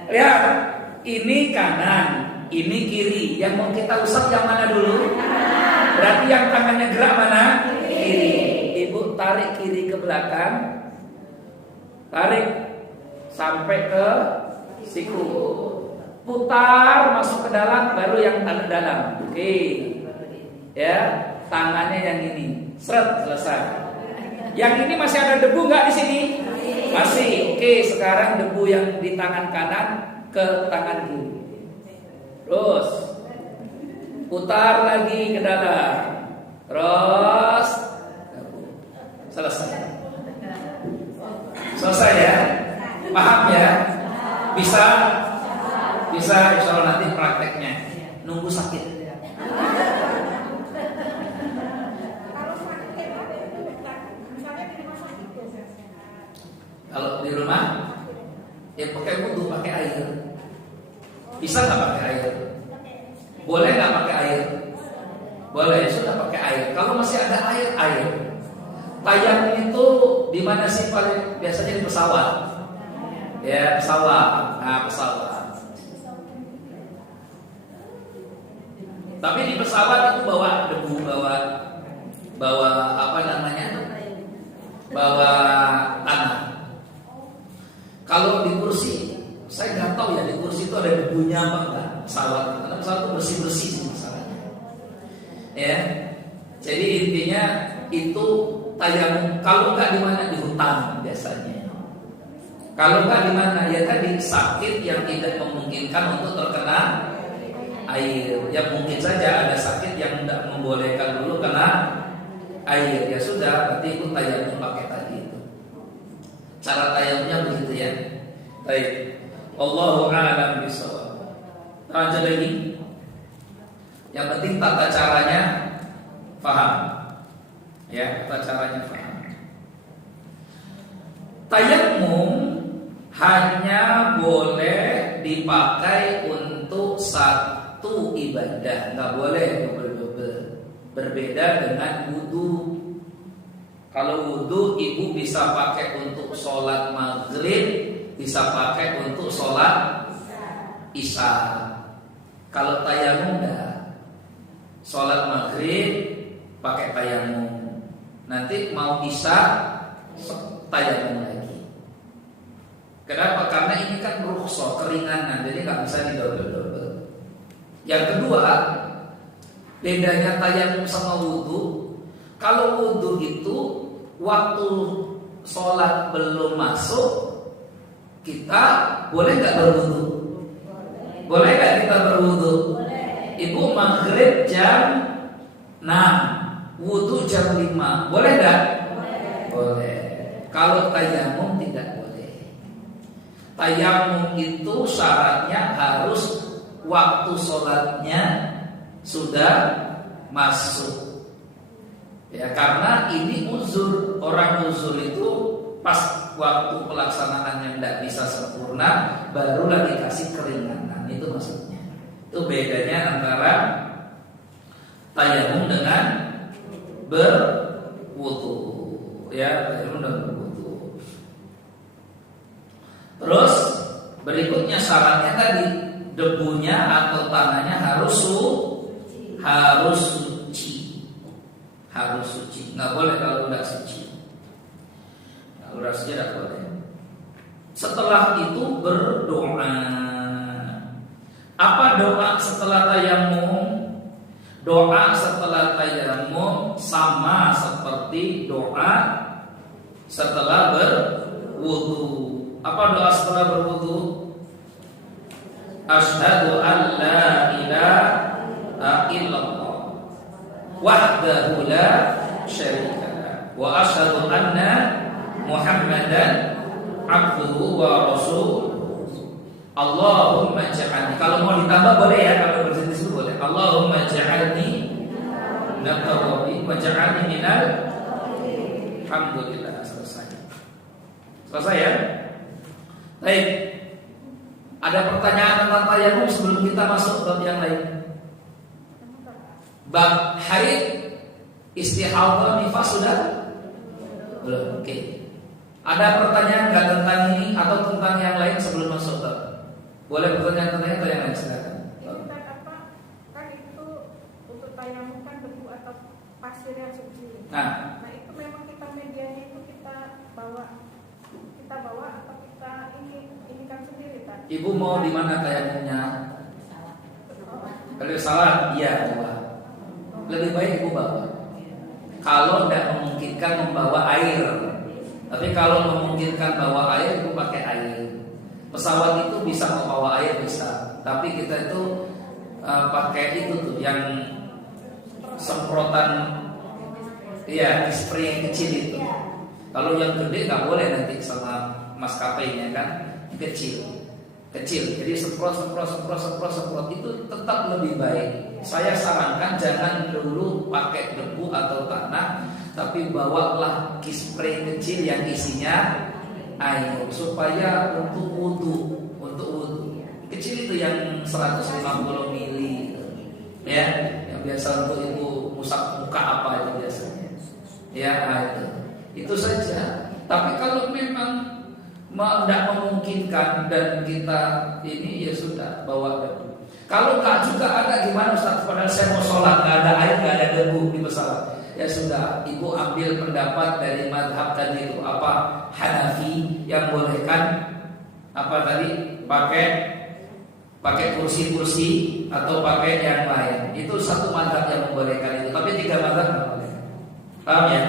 Lihat, ini kanan, ini kiri. Yang mau kita usap yang mana dulu? Berarti yang tangannya gerak mana? Kiri. Ibu tarik kiri ke belakang. Tarik sampai ke siku. Putar masuk ke dalam, baru yang tangan dalam. Oke. Ya, tangannya yang ini. Selesai. Yang ini masih ada debu nggak di sini? Masih. Oke, sekarang debu yang di tangan kanan ke tangan kiri. Terus putar lagi ke dalam. Terus selesai. Selesai ya? Paham ya? Bisa? Insya Allah nanti prakteknya. Nunggu sakit. Kalau di rumah, ya pakai wudhu, pakai air. Bisa nggak pakai air? Boleh nggak pakai air? Boleh, sudah pakai air. Kalau masih ada air. Tayamum itu di mana sih paling biasanya di pesawat? Ya, pesawat. Pesawat. Tapi di pesawat itu bawa debu, bawa apa namanya? Bawa tanah. Kalau di kursi, saya nggak tahu ya di kursi itu ada debunya apa enggak pesawat. Karena pesawat itu bersih sih masalahnya. Ya, jadi intinya itu tayamum. Kalau nggak di mana, di hutan biasanya. Kalau nggak di mana, ya tadi sakit yang tidak memungkinkan untuk terkena air. Ya mungkin saja ada sakit yang tidak membolehkan dulu kena air. Ya sudah, berarti ikut tayamum pakai tadi itu. Cara tayamumnya begitu ya. Baik. Allahu a'lam bishawab. Lanjut lagi. Yang penting tata caranya paham. Ya, tata caranya paham. Tayamum hanya boleh dipakai untuk satu ibadah, nggak boleh double-double. Berbeda dengan wudu. Kalau wudu ibu bisa pakai untuk sholat maghrib, bisa pakai untuk sholat isya. Kalau tayamum enggak. Sholat maghrib pakai tayamum. Nanti mau isya tayamum lagi. Kenapa? Karena ini kan rukhsah, keringanan, jadi nggak bisa didobel-dobel. Yang kedua, bedanya tayamum sama wudu. Kalau wudu itu waktu sholat belum masuk, kita boleh nggak berwudu? Boleh nggak kita berwudu? Ibu maghrib jam 6, wudu jam 5, boleh nggak? Boleh. Kalau tayamum tidak boleh. Tayamum itu syaratnya harus waktu sholatnya sudah masuk. Ya, karena ini uzur. Orang uzur itu pas waktu pelaksanaannya tidak bisa sempurna, barulah dikasih keringanan. Itu maksudnya. Itu bedanya antara tayamum dengan berwudu. Ya, tayamum dan berwudu. Terus berikutnya syaratnya tadi, debunya atau tanahnya harus suci. Harus suci, nggak boleh kalau nggak suci. Kalau nggak suci nggak boleh. Setelah itu berdoa. Apa doa setelah tayamum? Doa setelah tayamum sama seperti doa setelah berwudu. Apa doa setelah berwudu? Asyhadu an la ilaha illallah wahdahu la syarika lah wa asyhadu anna Muhammadan abduhu wa rasul. Allahumma ja'alni. Kalau mau ditambah boleh ya, kalau berhenti disitu boleh. Allahumma ja'alni minat-tawwabin wa ja'alni minal. Alhamdulillah, selesai. Selesai ya? Baik. Ada pertanyaan tentang tayamum sebelum kita masuk bab yang lain? Bab haid, istihadah, nifas sudah? Belum. Oke. Ada pertanyaan nggak tentang ini atau tentang yang lain sebelum masuk ke? Boleh bertanya tentang yang lain, silakan. Apa kan itu untuk tayamum kan debu atau pasir yang suci. Nah itu memang kita medianya itu kita bawa atau kita ini kan sendiri kan? Ibu mau di mana tayamumnya? Kalau salah, iya bawa. Lebih baik ibu bawa. Kalau tidak memungkinkan membawa air. Tapi kalau memungkinkan bawa air, itu pakai air. Pesawat itu bisa membawa air bisa, tapi kita itu pakai itu tuh yang semprotan, iya, spray yang kecil itu. Kalau yang gede nggak boleh nanti sama maskapainya kan, kecil. Jadi semprot itu tetap lebih baik. Saya sarankan jangan dulu pakai debu atau tanah, tapi bawalah spray kecil yang isinya air supaya untuk wudu. Kecil itu yang 150 mili ya, yang biasa untuk ibu musab muka apa itu biasanya. Ya, itu saja. Tapi kalau memang tidak memungkinkan dan kita ini ya sudah bawa debu. Kalau nggak juga ada gimana Ustaz? Padahal saya mau sholat nggak ada air, nggak ada debu di pesawat. Ya sudah, ibu ambil pendapat dari madhab tadi itu apa Hanafi yang bolehkan apa tadi pakai kursi-kursi atau pakai yang lain. Itu satu madhab yang membolehkan itu. Tapi 3 madhab nggak boleh. Paham ya?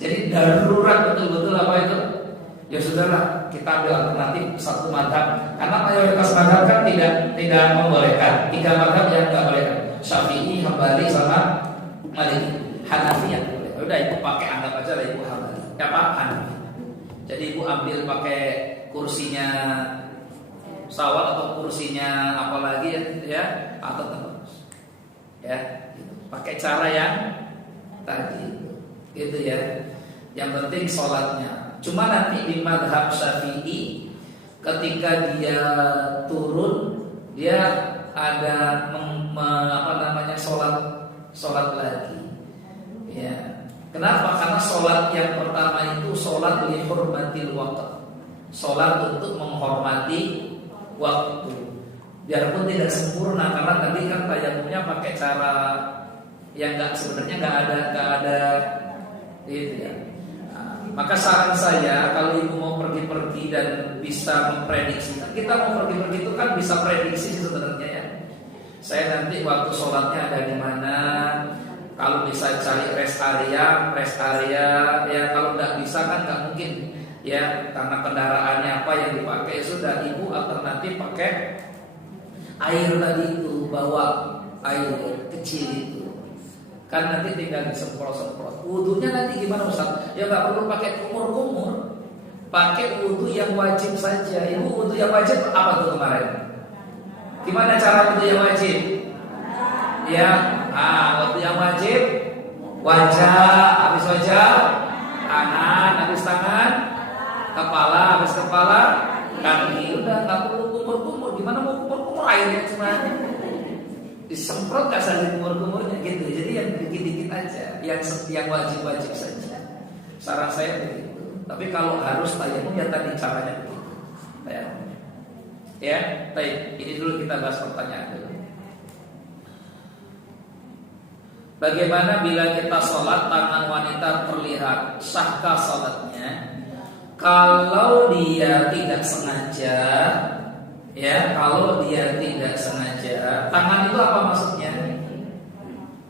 Jadi darurat betul-betul apa itu? Ya sudahlah, kita ambil alternatif satu madhab. Karena mayoritas madhab kan tidak membolehkan. 3 madhab yang nggak bolehkan. Syafi'i, Hambali, sama Maliki. Hanafi yang boleh. Udah ibu pakai, anggap aja lah ibu Hambali. Ya Pak, Hanafi. Jadi ibu ambil pakai kursinya pesawat atau kursinya apalagi ya atau terus ya gitu. Pakai cara yang tadi itu ya. Yang penting sholatnya. Cuma nanti di madhab Syafi'i ketika dia turun dia ada sholat lagi. Ya. Kenapa? Karena sholat yang pertama itu sholat li hurmatil waqt. Sholat untuk menghormati waktu. Biarpun tidak sempurna karena tadi kan tayamumnya pakai cara yang sebenarnya nggak ada gitu ya. Maka saran saya kalau ibu mau pergi-pergi dan bisa memprediksi, kita mau pergi-pergi itu kan bisa prediksi sebenarnya ya. Saya nanti waktu sholatnya ada di mana. Kalau bisa cari rest area ya. Kalau nggak bisa kan nggak mungkin ya karena kendaraannya apa yang dipakai. Sudah ibu alternatif pakai air tadi itu, bawa air kecil itu. Kan nanti tinggal disemprot-semprot. Wudunya nanti gimana Ustaz? Ya nggak perlu pakai kumur-kumur. Pakai wudu yang wajib saja. Ibu wudu yang wajib apa tuh kemarin? Gimana cara wudu yang wajib? Ya, wudu yang wajib wajah, habis wajah tangan, habis tangan kepala, habis kepala kaki. Udah nggak perlu kumur-kumur. Gimana mau kumur-kumur airnya cuma disemprot gak sampai kumur-kumurnya gitu. Jadi yang dikit-dikit aja, yang wajib-wajib saja. Saran saya begitu. Tapi kalau harus tayamum ya tadi caranya begitu. Ya, baik. Ini dulu kita bahas pertanyaan dulu. Bagaimana bila kita sholat tangan wanita terlihat, sahkah sholatnya? Kalau dia tidak sengaja, ya, kalau dia tidak sengaja, tangan itu apa maksudnya?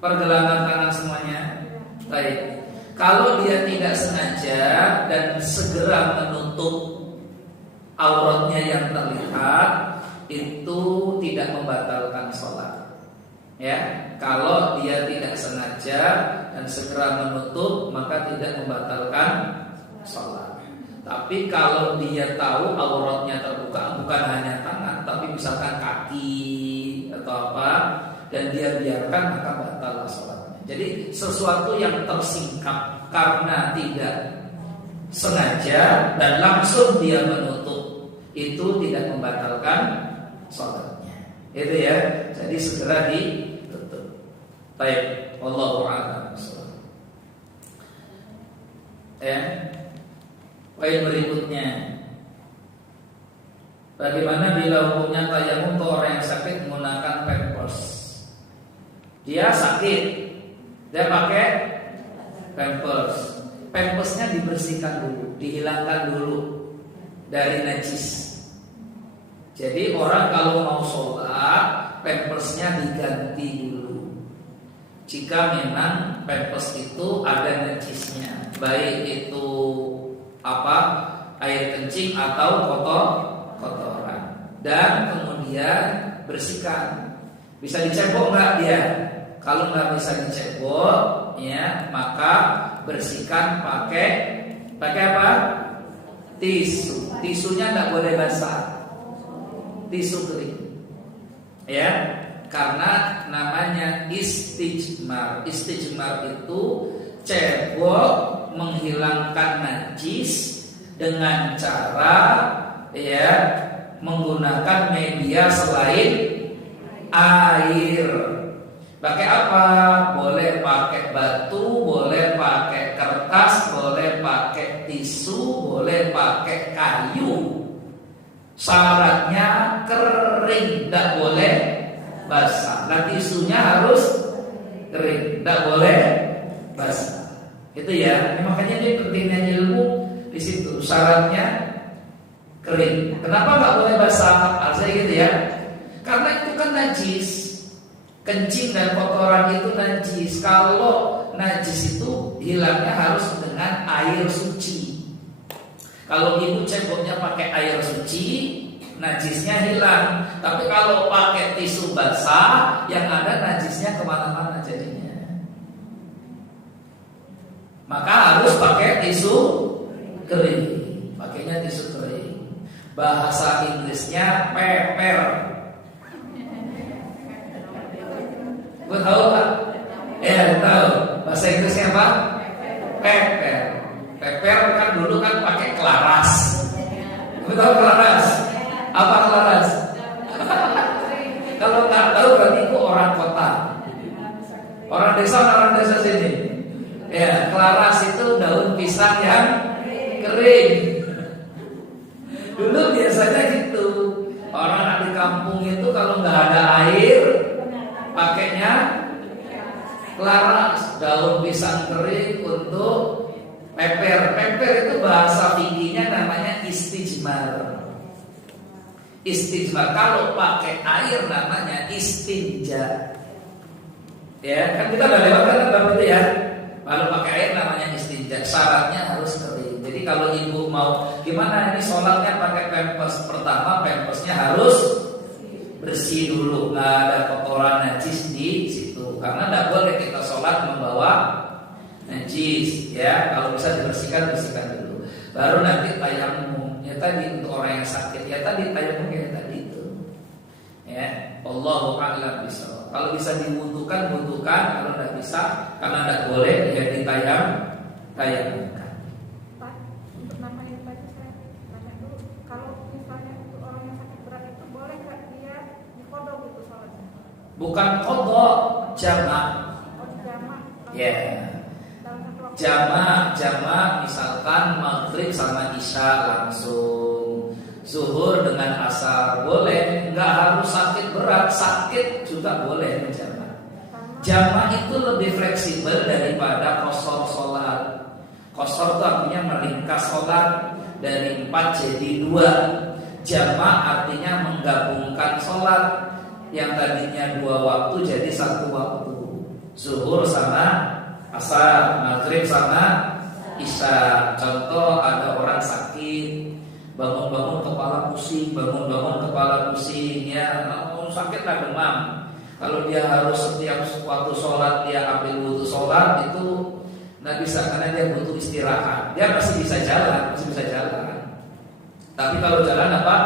Pergelangan tangan semuanya. Baik. Kalau dia tidak sengaja dan segera menutup auratnya yang terlihat, itu tidak membatalkan sholat. Ya, kalau dia tidak sengaja dan segera menutup, maka tidak membatalkan sholat. Tapi kalau dia tahu auratnya terbuka, bukan hanya tangan, tapi misalkan kaki atau apa, dan dia biarkan, maka batal sholatnya. Jadi sesuatu yang tersingkap karena tidak sengaja dan langsung dia menutup, itu tidak membatalkan sholatnya. Itu ya. Jadi segera ditutup. Baik, wallahu a'lam. Ya. Poin berikutnya, bagaimana bila hukumnya tayamum untuk orang yang sakit menggunakan pampers? Dia sakit, dia pakai pampers. Pampersnya dibersihkan dulu, dihilangkan dulu dari najis. Jadi orang kalau mau sholat, pampersnya diganti dulu. Jika memang pampers itu ada najisnya, baik itu air kencing atau kotoran, dan kemudian bersihkan. Bisa dicebok nggak dia? Kalau nggak bisa dicebok, ya, maka bersihkan pakai apa? Tisu. Tisunya nggak boleh basah, tisu kering, ya, karena namanya istijmar. Istijmar itu cebok menghilangkan najis dengan cara, ya, menggunakan media selain air. Pakai apa? Boleh pakai batu, boleh pakai kertas, boleh pakai tisu, boleh pakai kayu. Syaratnya kering, tidak boleh basah. Nah, tisunya harus kering, tidak boleh basah. Itu ya. Makanya dia pentingnya ilmu di situ. Syaratnya kering. Kenapa nggak boleh basah? Artinya gitu ya. Karena itu kan najis. Kencing dan kotoran itu najis. Kalau najis itu hilangnya harus dengan air suci. Kalau ibu ceboknya pakai air suci, najisnya hilang. Tapi kalau pakai tisu basah, yang ada najisnya kemana-mana jadinya. Maka harus pakai tisu kering. Pakainya tisu kering. Bahasa Inggrisnya paper. Gue tahu Pak? Ya tahu. Bahasa Inggrisnya apa? Paper. Paper kan dulu kan pakai kelaras. Gue tahu kelaras. Apa kelaras? Kalau nggak tahu berarti itu orang kota. Orang desa sini. Ya, kelaras itu daun pisang yang kering. Dulu biasanya gitu. Orang di kampung itu kalau nggak ada air, pakainya kelaras, daun pisang kering untuk peper. Peper itu bahasa fikihnya namanya istijmar. Istijmar. Kalau pakai air namanya istinja. Ya, kan kita udah lewat kan itu ya. Kalau pakai air namanya istinja. Syaratnya harus kering. Jadi kalau ibu mau gimana ini sholatnya pakai pampers, pertama pampersnya harus bersih dulu, nggak ada kotoran najis di situ. Karena tidak boleh kita sholat membawa najis, ya. Kalau bisa bersihkan dulu. Baru nanti tayamum. Ya tadi untuk orang yang sakit, ya tadi tayamum kayak tadi itu. Ya, Allahu a'lam bishawab. Kalau bisa diwudukan, kalau tidak bisa, karena tidak boleh, ya ditayamumkan. Pak, untuk nama yang tadi saya tanya dulu, kalau misalnya untuk orang yang sakit berat itu boleh nggak dia dikodok gitu sholatnya? Bukan kodok, jamak. Oh, jamak. Ya. Jamak misalkan maghrib sama isya langsung, zuhur dengan asar boleh, nggak harus sakit berat, sakit juga boleh menjamak. Jamak itu lebih fleksibel daripada qashar sholat. Qashar itu artinya meringkas sholat. dari 4 jadi 2. Jamak artinya menggabungkan sholat yang tadinya 2 waktu jadi 1 waktu. Zuhur sama asar, maghrib sama isya. Contoh, ada orang sakit, bangun-bangun kepala pusing, bangun-bangun kepala pusing, ya sakit lah, demam. Kalau dia harus setiap waktu sholat dia ambil wudu sholat, itu nggak bisa, karena dia butuh istirahat. Dia masih bisa jalan, Tapi kalau jalan apa?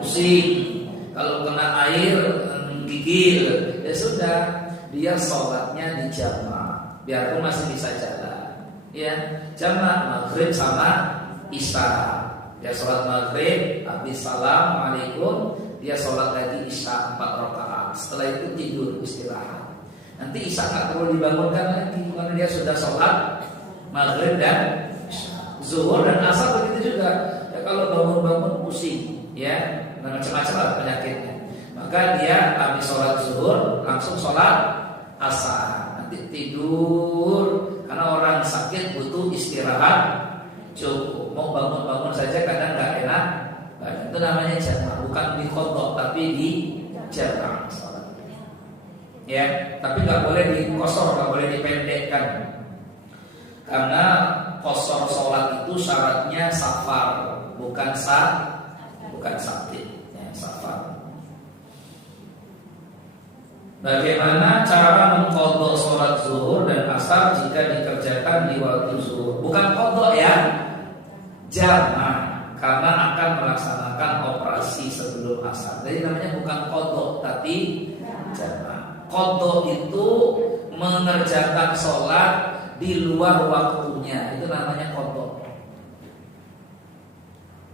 Pusing. Kalau kena air gigil, ya sudah, dia sholatnya di jamak, biarpun masih bisa jalan. Ya, jamak maghrib sama isya. Ya sholat maghrib, habis assalamualaikum, dia sholat lagi isya 4 rakaat. Setelah itu tidur istirahat. Nanti isya nggak perlu dibangunkan lagi, karena dia sudah sholat maghrib dan zuhur dan asar begitu juga. Ya, kalau bangun-bangun pusing, ya macam-macam lah penyakitnya, maka dia habis sholat zuhur langsung sholat asar. Nanti tidur, karena orang sakit butuh istirahat cukup. Mau bangun-bangun saja kadang nggak enak. Itu namanya jamak, bukan di qadha tapi di jamak sholat. Ya, tapi nggak boleh dikosor, nggak boleh dipendekkan. Karena kosor sholat itu syaratnya safar, bukan sakit. Ya, safar. Bagaimana cara mengqadha sholat zuhur dan asar jika dikerjakan di waktu zuhur? Bukan qadha ya, jamak, karena akan melaksanakan operasi sebelum asar. Jadi namanya bukan qadha tapi jamak. Qadha itu mengerjakan sholat di luar waktunya, itu namanya qadha.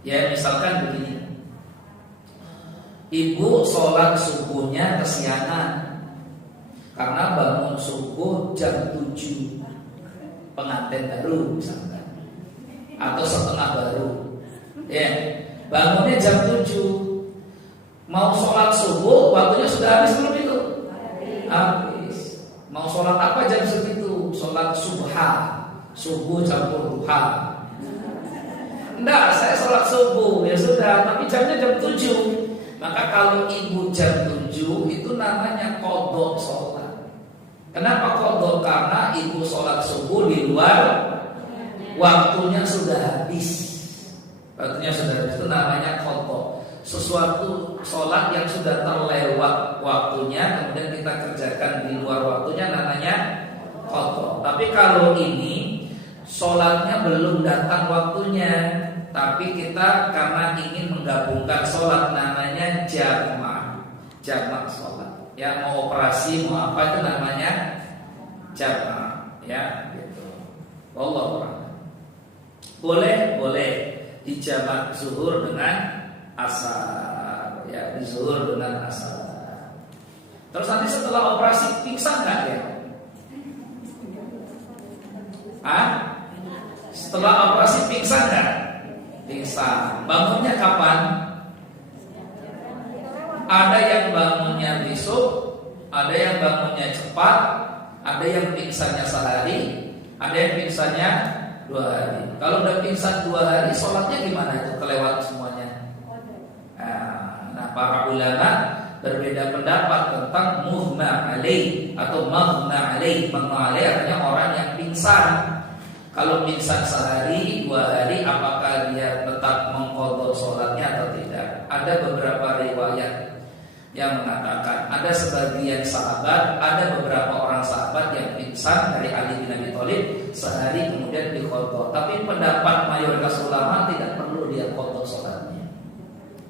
Ya, misalkan begini, ibu sholat subuhnya kesiangan karena bangun subuh jam 7, pengantin baru misalkan, atau setengah baru. Ya, bangunnya jam 7, mau sholat subuh waktunya sudah habis belum itu? Habis. Mau sholat apa jam segitu? Sholat subuh campur duha. Enggak, saya sholat subuh, ya sudah, tapi jamnya jam 7. Maka kalau ibu jam 7 itu namanya qadha sholat. Kenapa qadha? Karena ibu sholat subuh di luar waktunya sudah habis. Waktunya sudah habis, itu namanya qadha. Sesuatu sholat yang sudah terlewat waktunya kemudian kita kerjakan di luar waktunya namanya qadha. Tapi kalau ini sholatnya belum datang waktunya, tapi kita karena ingin menggabungkan sholat namanya jamak sholat. Ya, mau operasi mau apa itu namanya jamak. Ya, gitu. Wallahu boleh dijamak zuhur dengan asar. Ya, di zuhur dengan asar. Terus nanti setelah operasi pingsan nggak ya? Setelah operasi pingsan nggak? Pingsan. Bangunnya kapan? Ada yang bangunnya besok, ada yang bangunnya cepat, ada yang pingsannya sehari, ada yang pingsannya 2 hari. Kalau udah pingsan 2 hari, sholatnya gimana itu? Kelewat semuanya. Nah, para ulama berbeda pendapat tentang mughma alaih atau maghna alaih. Maghna alaih artinya orang yang pingsan. Kalau pingsan sehari, 2 hari, apakah dia tetap mengqadha sholatnya atau tidak? Ada beberapa riwayat yang mengatakan, ada sebagian sahabat, ada beberapa orang sahabat yang pingsan dari Ali bin Abi Thalib sehari kemudian diqadha. Tapi pendapat mayoritas ulama tidak perlu dia qadha sholatnya.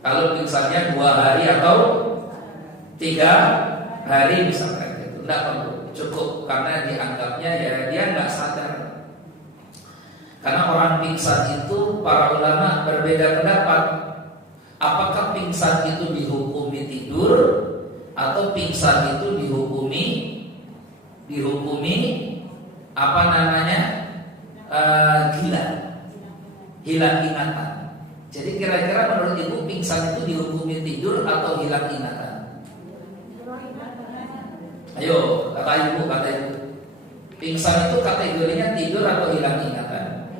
Kalau pingsannya 2 hari atau 3 hari misalkan, itu tidak perlu, cukup, karena dianggapnya ya dia nggak sadar. Karena orang pingsan itu para ulama berbeda pendapat. Apakah pingsan itu dihukumi tidur atau pingsan itu dihukumi apa namanya hilang ingatan. Jadi kira-kira menurut ibu pingsan itu dihukumi tidur atau hilang ingatan? Ayo kata ibu. Pingsan itu kategorinya tidur atau hilang ingatan?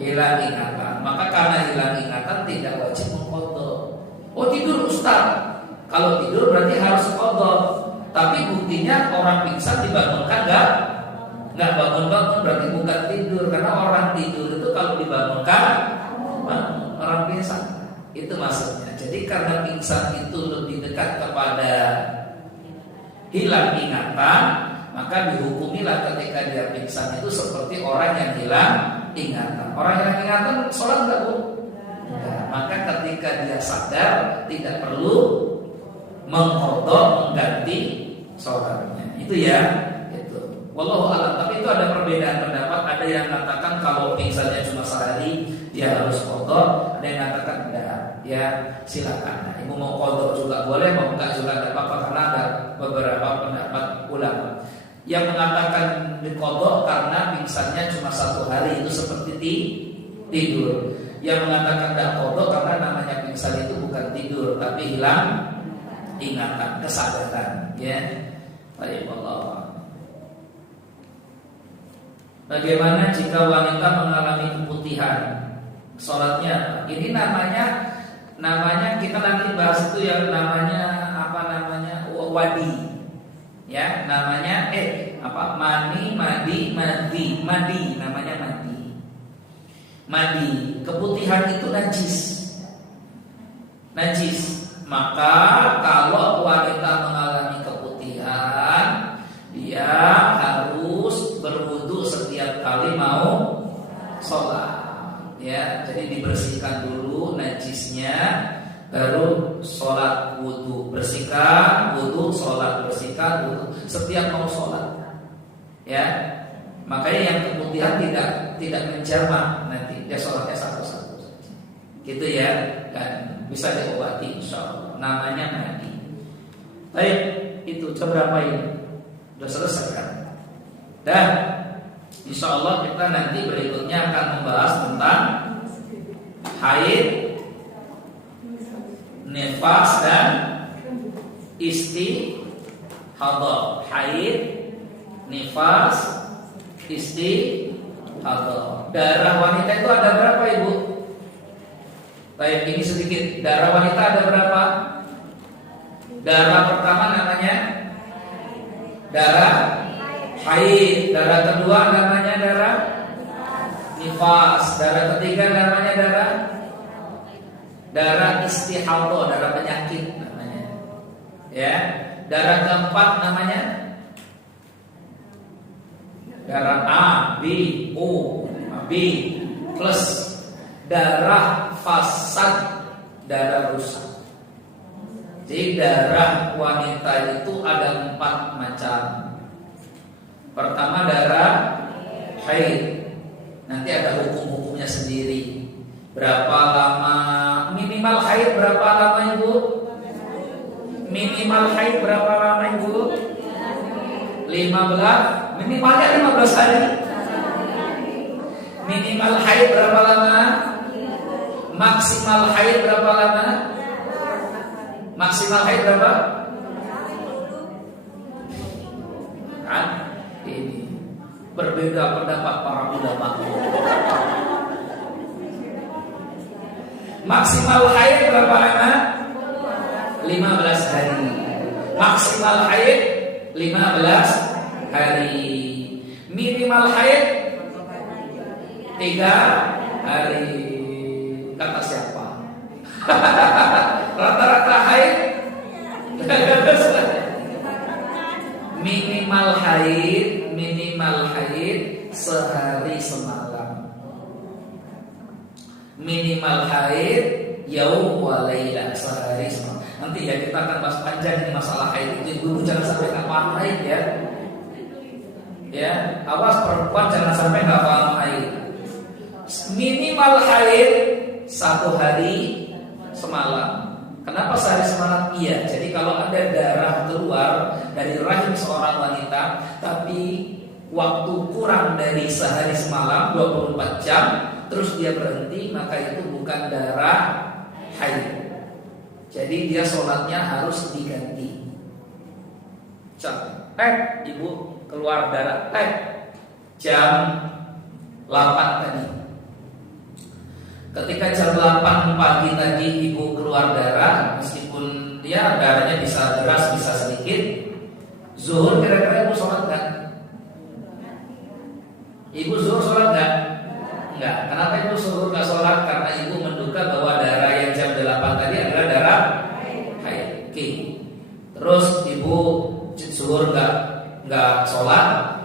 Hilang ingatan. maka karena hilang ingatan tidak wajib mengqadha. Oh tidur Ustaz, kalau tidur berarti harus qadha. Tapi buktinya orang pingsan dibangunkan nggak bangun-bangun, berarti bukan tidur. Karena orang tidur itu kalau dibangunkan orang pingsan. Itu maksudnya. Jadi karena pingsan itu lebih dekat kepada hilang ingatan, maka dihukumilah ketika dia pingsan itu seperti orang yang hilang ingatan. Orang yang ingatan sholat nggak Bu? Maka ketika dia sadar tidak perlu mengqadha, mengganti sholatnya. Itu ya. Itu. Wallahu a'lam. Tapi itu ada perbedaan pendapat. Ada yang mengatakan kalau pingsannya cuma sehari dia harus qadha. Ada yang mengatakan enggak. Ya silakan. Nah, ibu mau qadha juga boleh, mau enggak juga tidak apa-apa karena ada beberapa pendapat ulama. Yang mengatakan diqadha karena pingsannya cuma 1 hari itu seperti tidur. Yang mengatakan tidak qadha karena namanya pingsan itu bukan tidur tapi hilang ingatan, kesadaran. Ya. Baik, Allah. Bagaimana jika wanita mengalami keputihan? Sholatnya ini namanya kita nanti bahas itu yang namanya wadi. Ya, namanya madi namanya madi. Madi, keputihan itu najis. Maka kalau wanita mengalami keputihan, dia harus berwudu setiap kali mau sholat. Ya, jadi dibersihkan dulu najisnya, baru sholat wudu. Bersihkan wudu, sholat, bersihkan wudu setiap mau sholat. Ya, makanya yang keputihan tidak menjamak nanti dia sholatnya satu-satu. Gitu ya, kan bisa diobati insyaallah. Namanya mandi. Baik, itu jam berapa ini? Sudah selesai kan? Dan insyaallah kita nanti berikutnya akan membahas tentang haid, nifas dan istihadhah. Haid, nifas, istihadhah. Darah wanita itu ada berapa Ibu? Baik, ini sedikit. Darah wanita ada berapa? Darah pertama namanya darah haid. Darah kedua namanya darah nifas. Darah ketiga namanya darah istihadhah, darah penyakit namanya. Ya. Darah keempat namanya darah A, B, O, B plus. Darah fasad, darah rusak. Jadi darah wanita itu ada 4 macam. Pertama darah haid. Nanti ada hukum-hukumnya sendiri. Berapa lama minimal haid, berapa lama Ibu? Minimal haid berapa lama Ibu? 15, minimalnya 15 hari. Minimal haid berapa lama? Maksimal haid berapa lama? Maksimal haid berapa? Kan ini berbeda pendapat para ulama. Maksimal haid berapa lama? 15 hari. Maksimal haid 15 hari. Minimal haid 3 hari. Kata siapa? Rata-rata haid minimal haid sehari semalam. Minimal haid yaum wa laila, sehari semalam. Nanti ya kita akan bahas panjang ini masalah haid itu. Dulu jangan sampai nggak paham haid ya. Ya, awas perempuan jangan sampai nggak paham haid. Minimal haid 1 hari semalam. Kenapa sehari semalam? Iya, jadi kalau ada darah keluar dari rahim seorang wanita tapi waktu kurang dari sehari semalam 24 jam terus dia berhenti, maka itu bukan darah haid. Jadi dia sholatnya harus diganti. Ibu keluar darah jam 8 tadi. Ketika jam 8 pagi tadi ibu keluar darah, meskipun ya darahnya bisa deras bisa sedikit, zuhur kira-kira ibu sholat nggak? Ibu zuhur sholat nggak? Enggak. Kenapa ibu zuhur nggak sholat? Karena ibu menduga bahwa darah yang jam 8 tadi adalah darah haid. Oke. Terus ibu zuhur nggak sholat.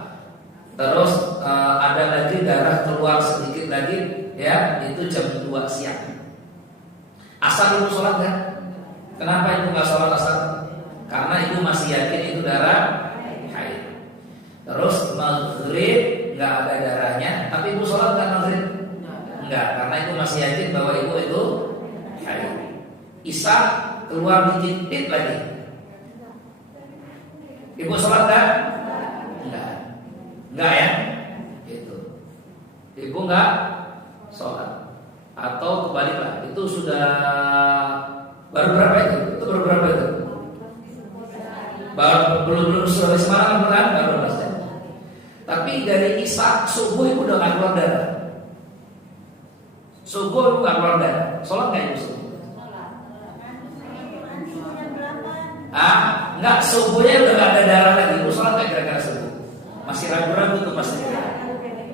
Terus ada lagi darah keluar sedikit lagi, ya itu jam 2 siang. Asar ibu sholat nggak? Kenapa ibu nggak sholat asar? Karena ibu masih yakin itu darah haid. Terus maghrib nggak ada darahnya, tapi ibu sholat nggak maghrib? Enggak, karena ibu masih yakin bahwa ibu itu haid. Isya keluar dikit lagi. Ibu sholat nggak? Enggak ya? Itu. Ibu enggak sholat. Atau kebaliklah, itu sudah baru berapa itu? Itu baru berapa itu? Belum sudah semalam kan? Baru berapa? Tapi dari isya subuh ibu udah nggak keluar darah. Subuh ibu nggak keluar darah. Sholat nggak ibu subuh? Enggak, subuhnya udah nggak ada darah lagi. Ibu sholat nggak kira-kira subuh? Masih ragu-ragu tuh pasti.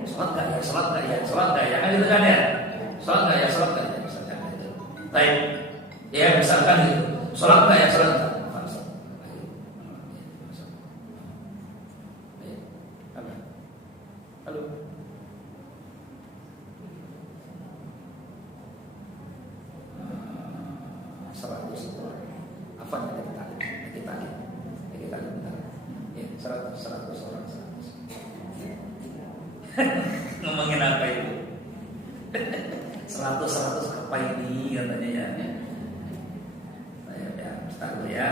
Sholat nggak ya? Sholat nggak ya? Sholat nggak ya? Kan gitu kan ya? Sholat nggak ya? Sholat nggak ya? Misalkan gitu. Baik, ya misalkan gitu. Sholat nggak ya? Sholat nggak? Halo. Apa yang kita bentar. Ya, 100 orang. Ngomongin apa itu? 100 apa ini katanya ya? Ya, bentar dulu ya.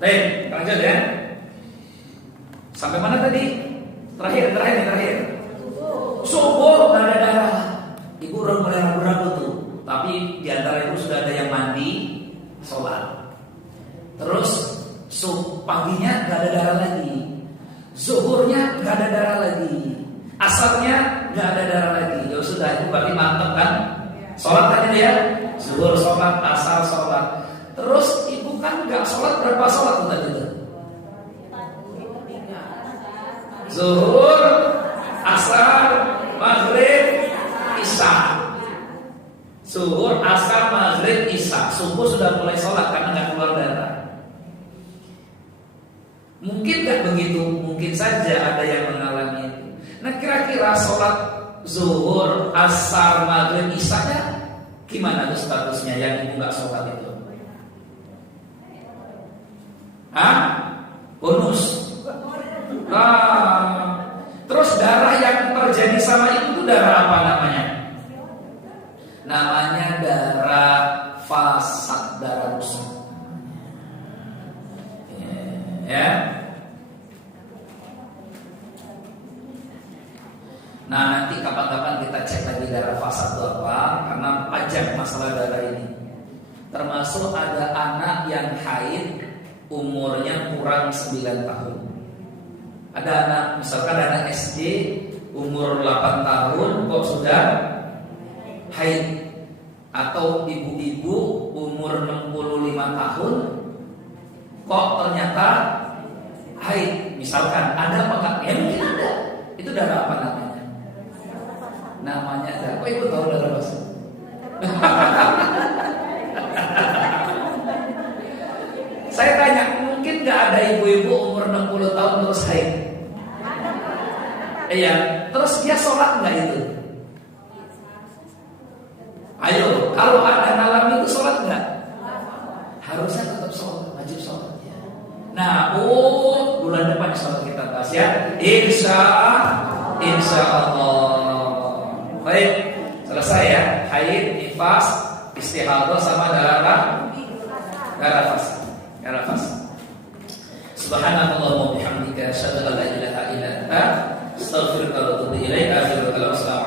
Baik, lanjut ya. Sampai mana tadi? Terakhir. Subuh nggak ada darah. Ibu udah mulai ragu-ragu tuh. Tapi di antara ibu sudah ada yang mandi, sholat. Terus paginya nggak ada darah lagi. Zuhurnya nggak ada darah lagi. Asarnya nggak ada darah lagi. Ya sudah, ibu berarti mantep kan? Sholat aja ya. Zuhur sholat, asar sholat. Terus ibu kan nggak sholat, berapa sholat tuh tadi tuh? Zuhur, asar, maghrib, isya. Zuhur, asar, maghrib, isya. Subuh sudah mulai sholat karena nggak keluar darah. Mungkin nggak begitu? Mungkin saja ada yang mengalami itu. Nah kira-kira sholat zuhur, asar, maghrib, isya-nya gimana tuh statusnya yang ibu nggak sholat itu? Bonus. Terus darah yang terjadi sama itu darah apa namanya? Namanya darah fasad, darah rusak. Ya. Nah nanti kapan-kapan kita cek lagi darah fasad itu apa, karena panjang masalah darah ini. Termasuk ada anak yang haid umurnya kurang 9 tahun. Ada anak, misalkan anak SD umur 8 tahun kok sudah haid. Atau ibu-ibu umur 65 tahun kok ternyata haid. Misalkan ada apa enggak? Ya mungkin ada. Itu darah apa namanya? Namanya darah. Kok ibu tahu darah apa? Saya tanya, mungkin nggak ada ibu-ibu umur 60 tahun terus haid? Iya, terus dia sholat nggak itu? Ayo, kalau ada malam itu sholat nggak? Harusnya tetap sholat, wajib sholat. Nah, bulan depan sholat kita bahas ya. Insya Allah. Baik, selesai ya. Haid, nifas, istihadah sama darah fas. Subhanallah wa bihamdika asyhadu an la ilaha illa anta astaghfiruka wa atubu ilaik. Assalamualaikum.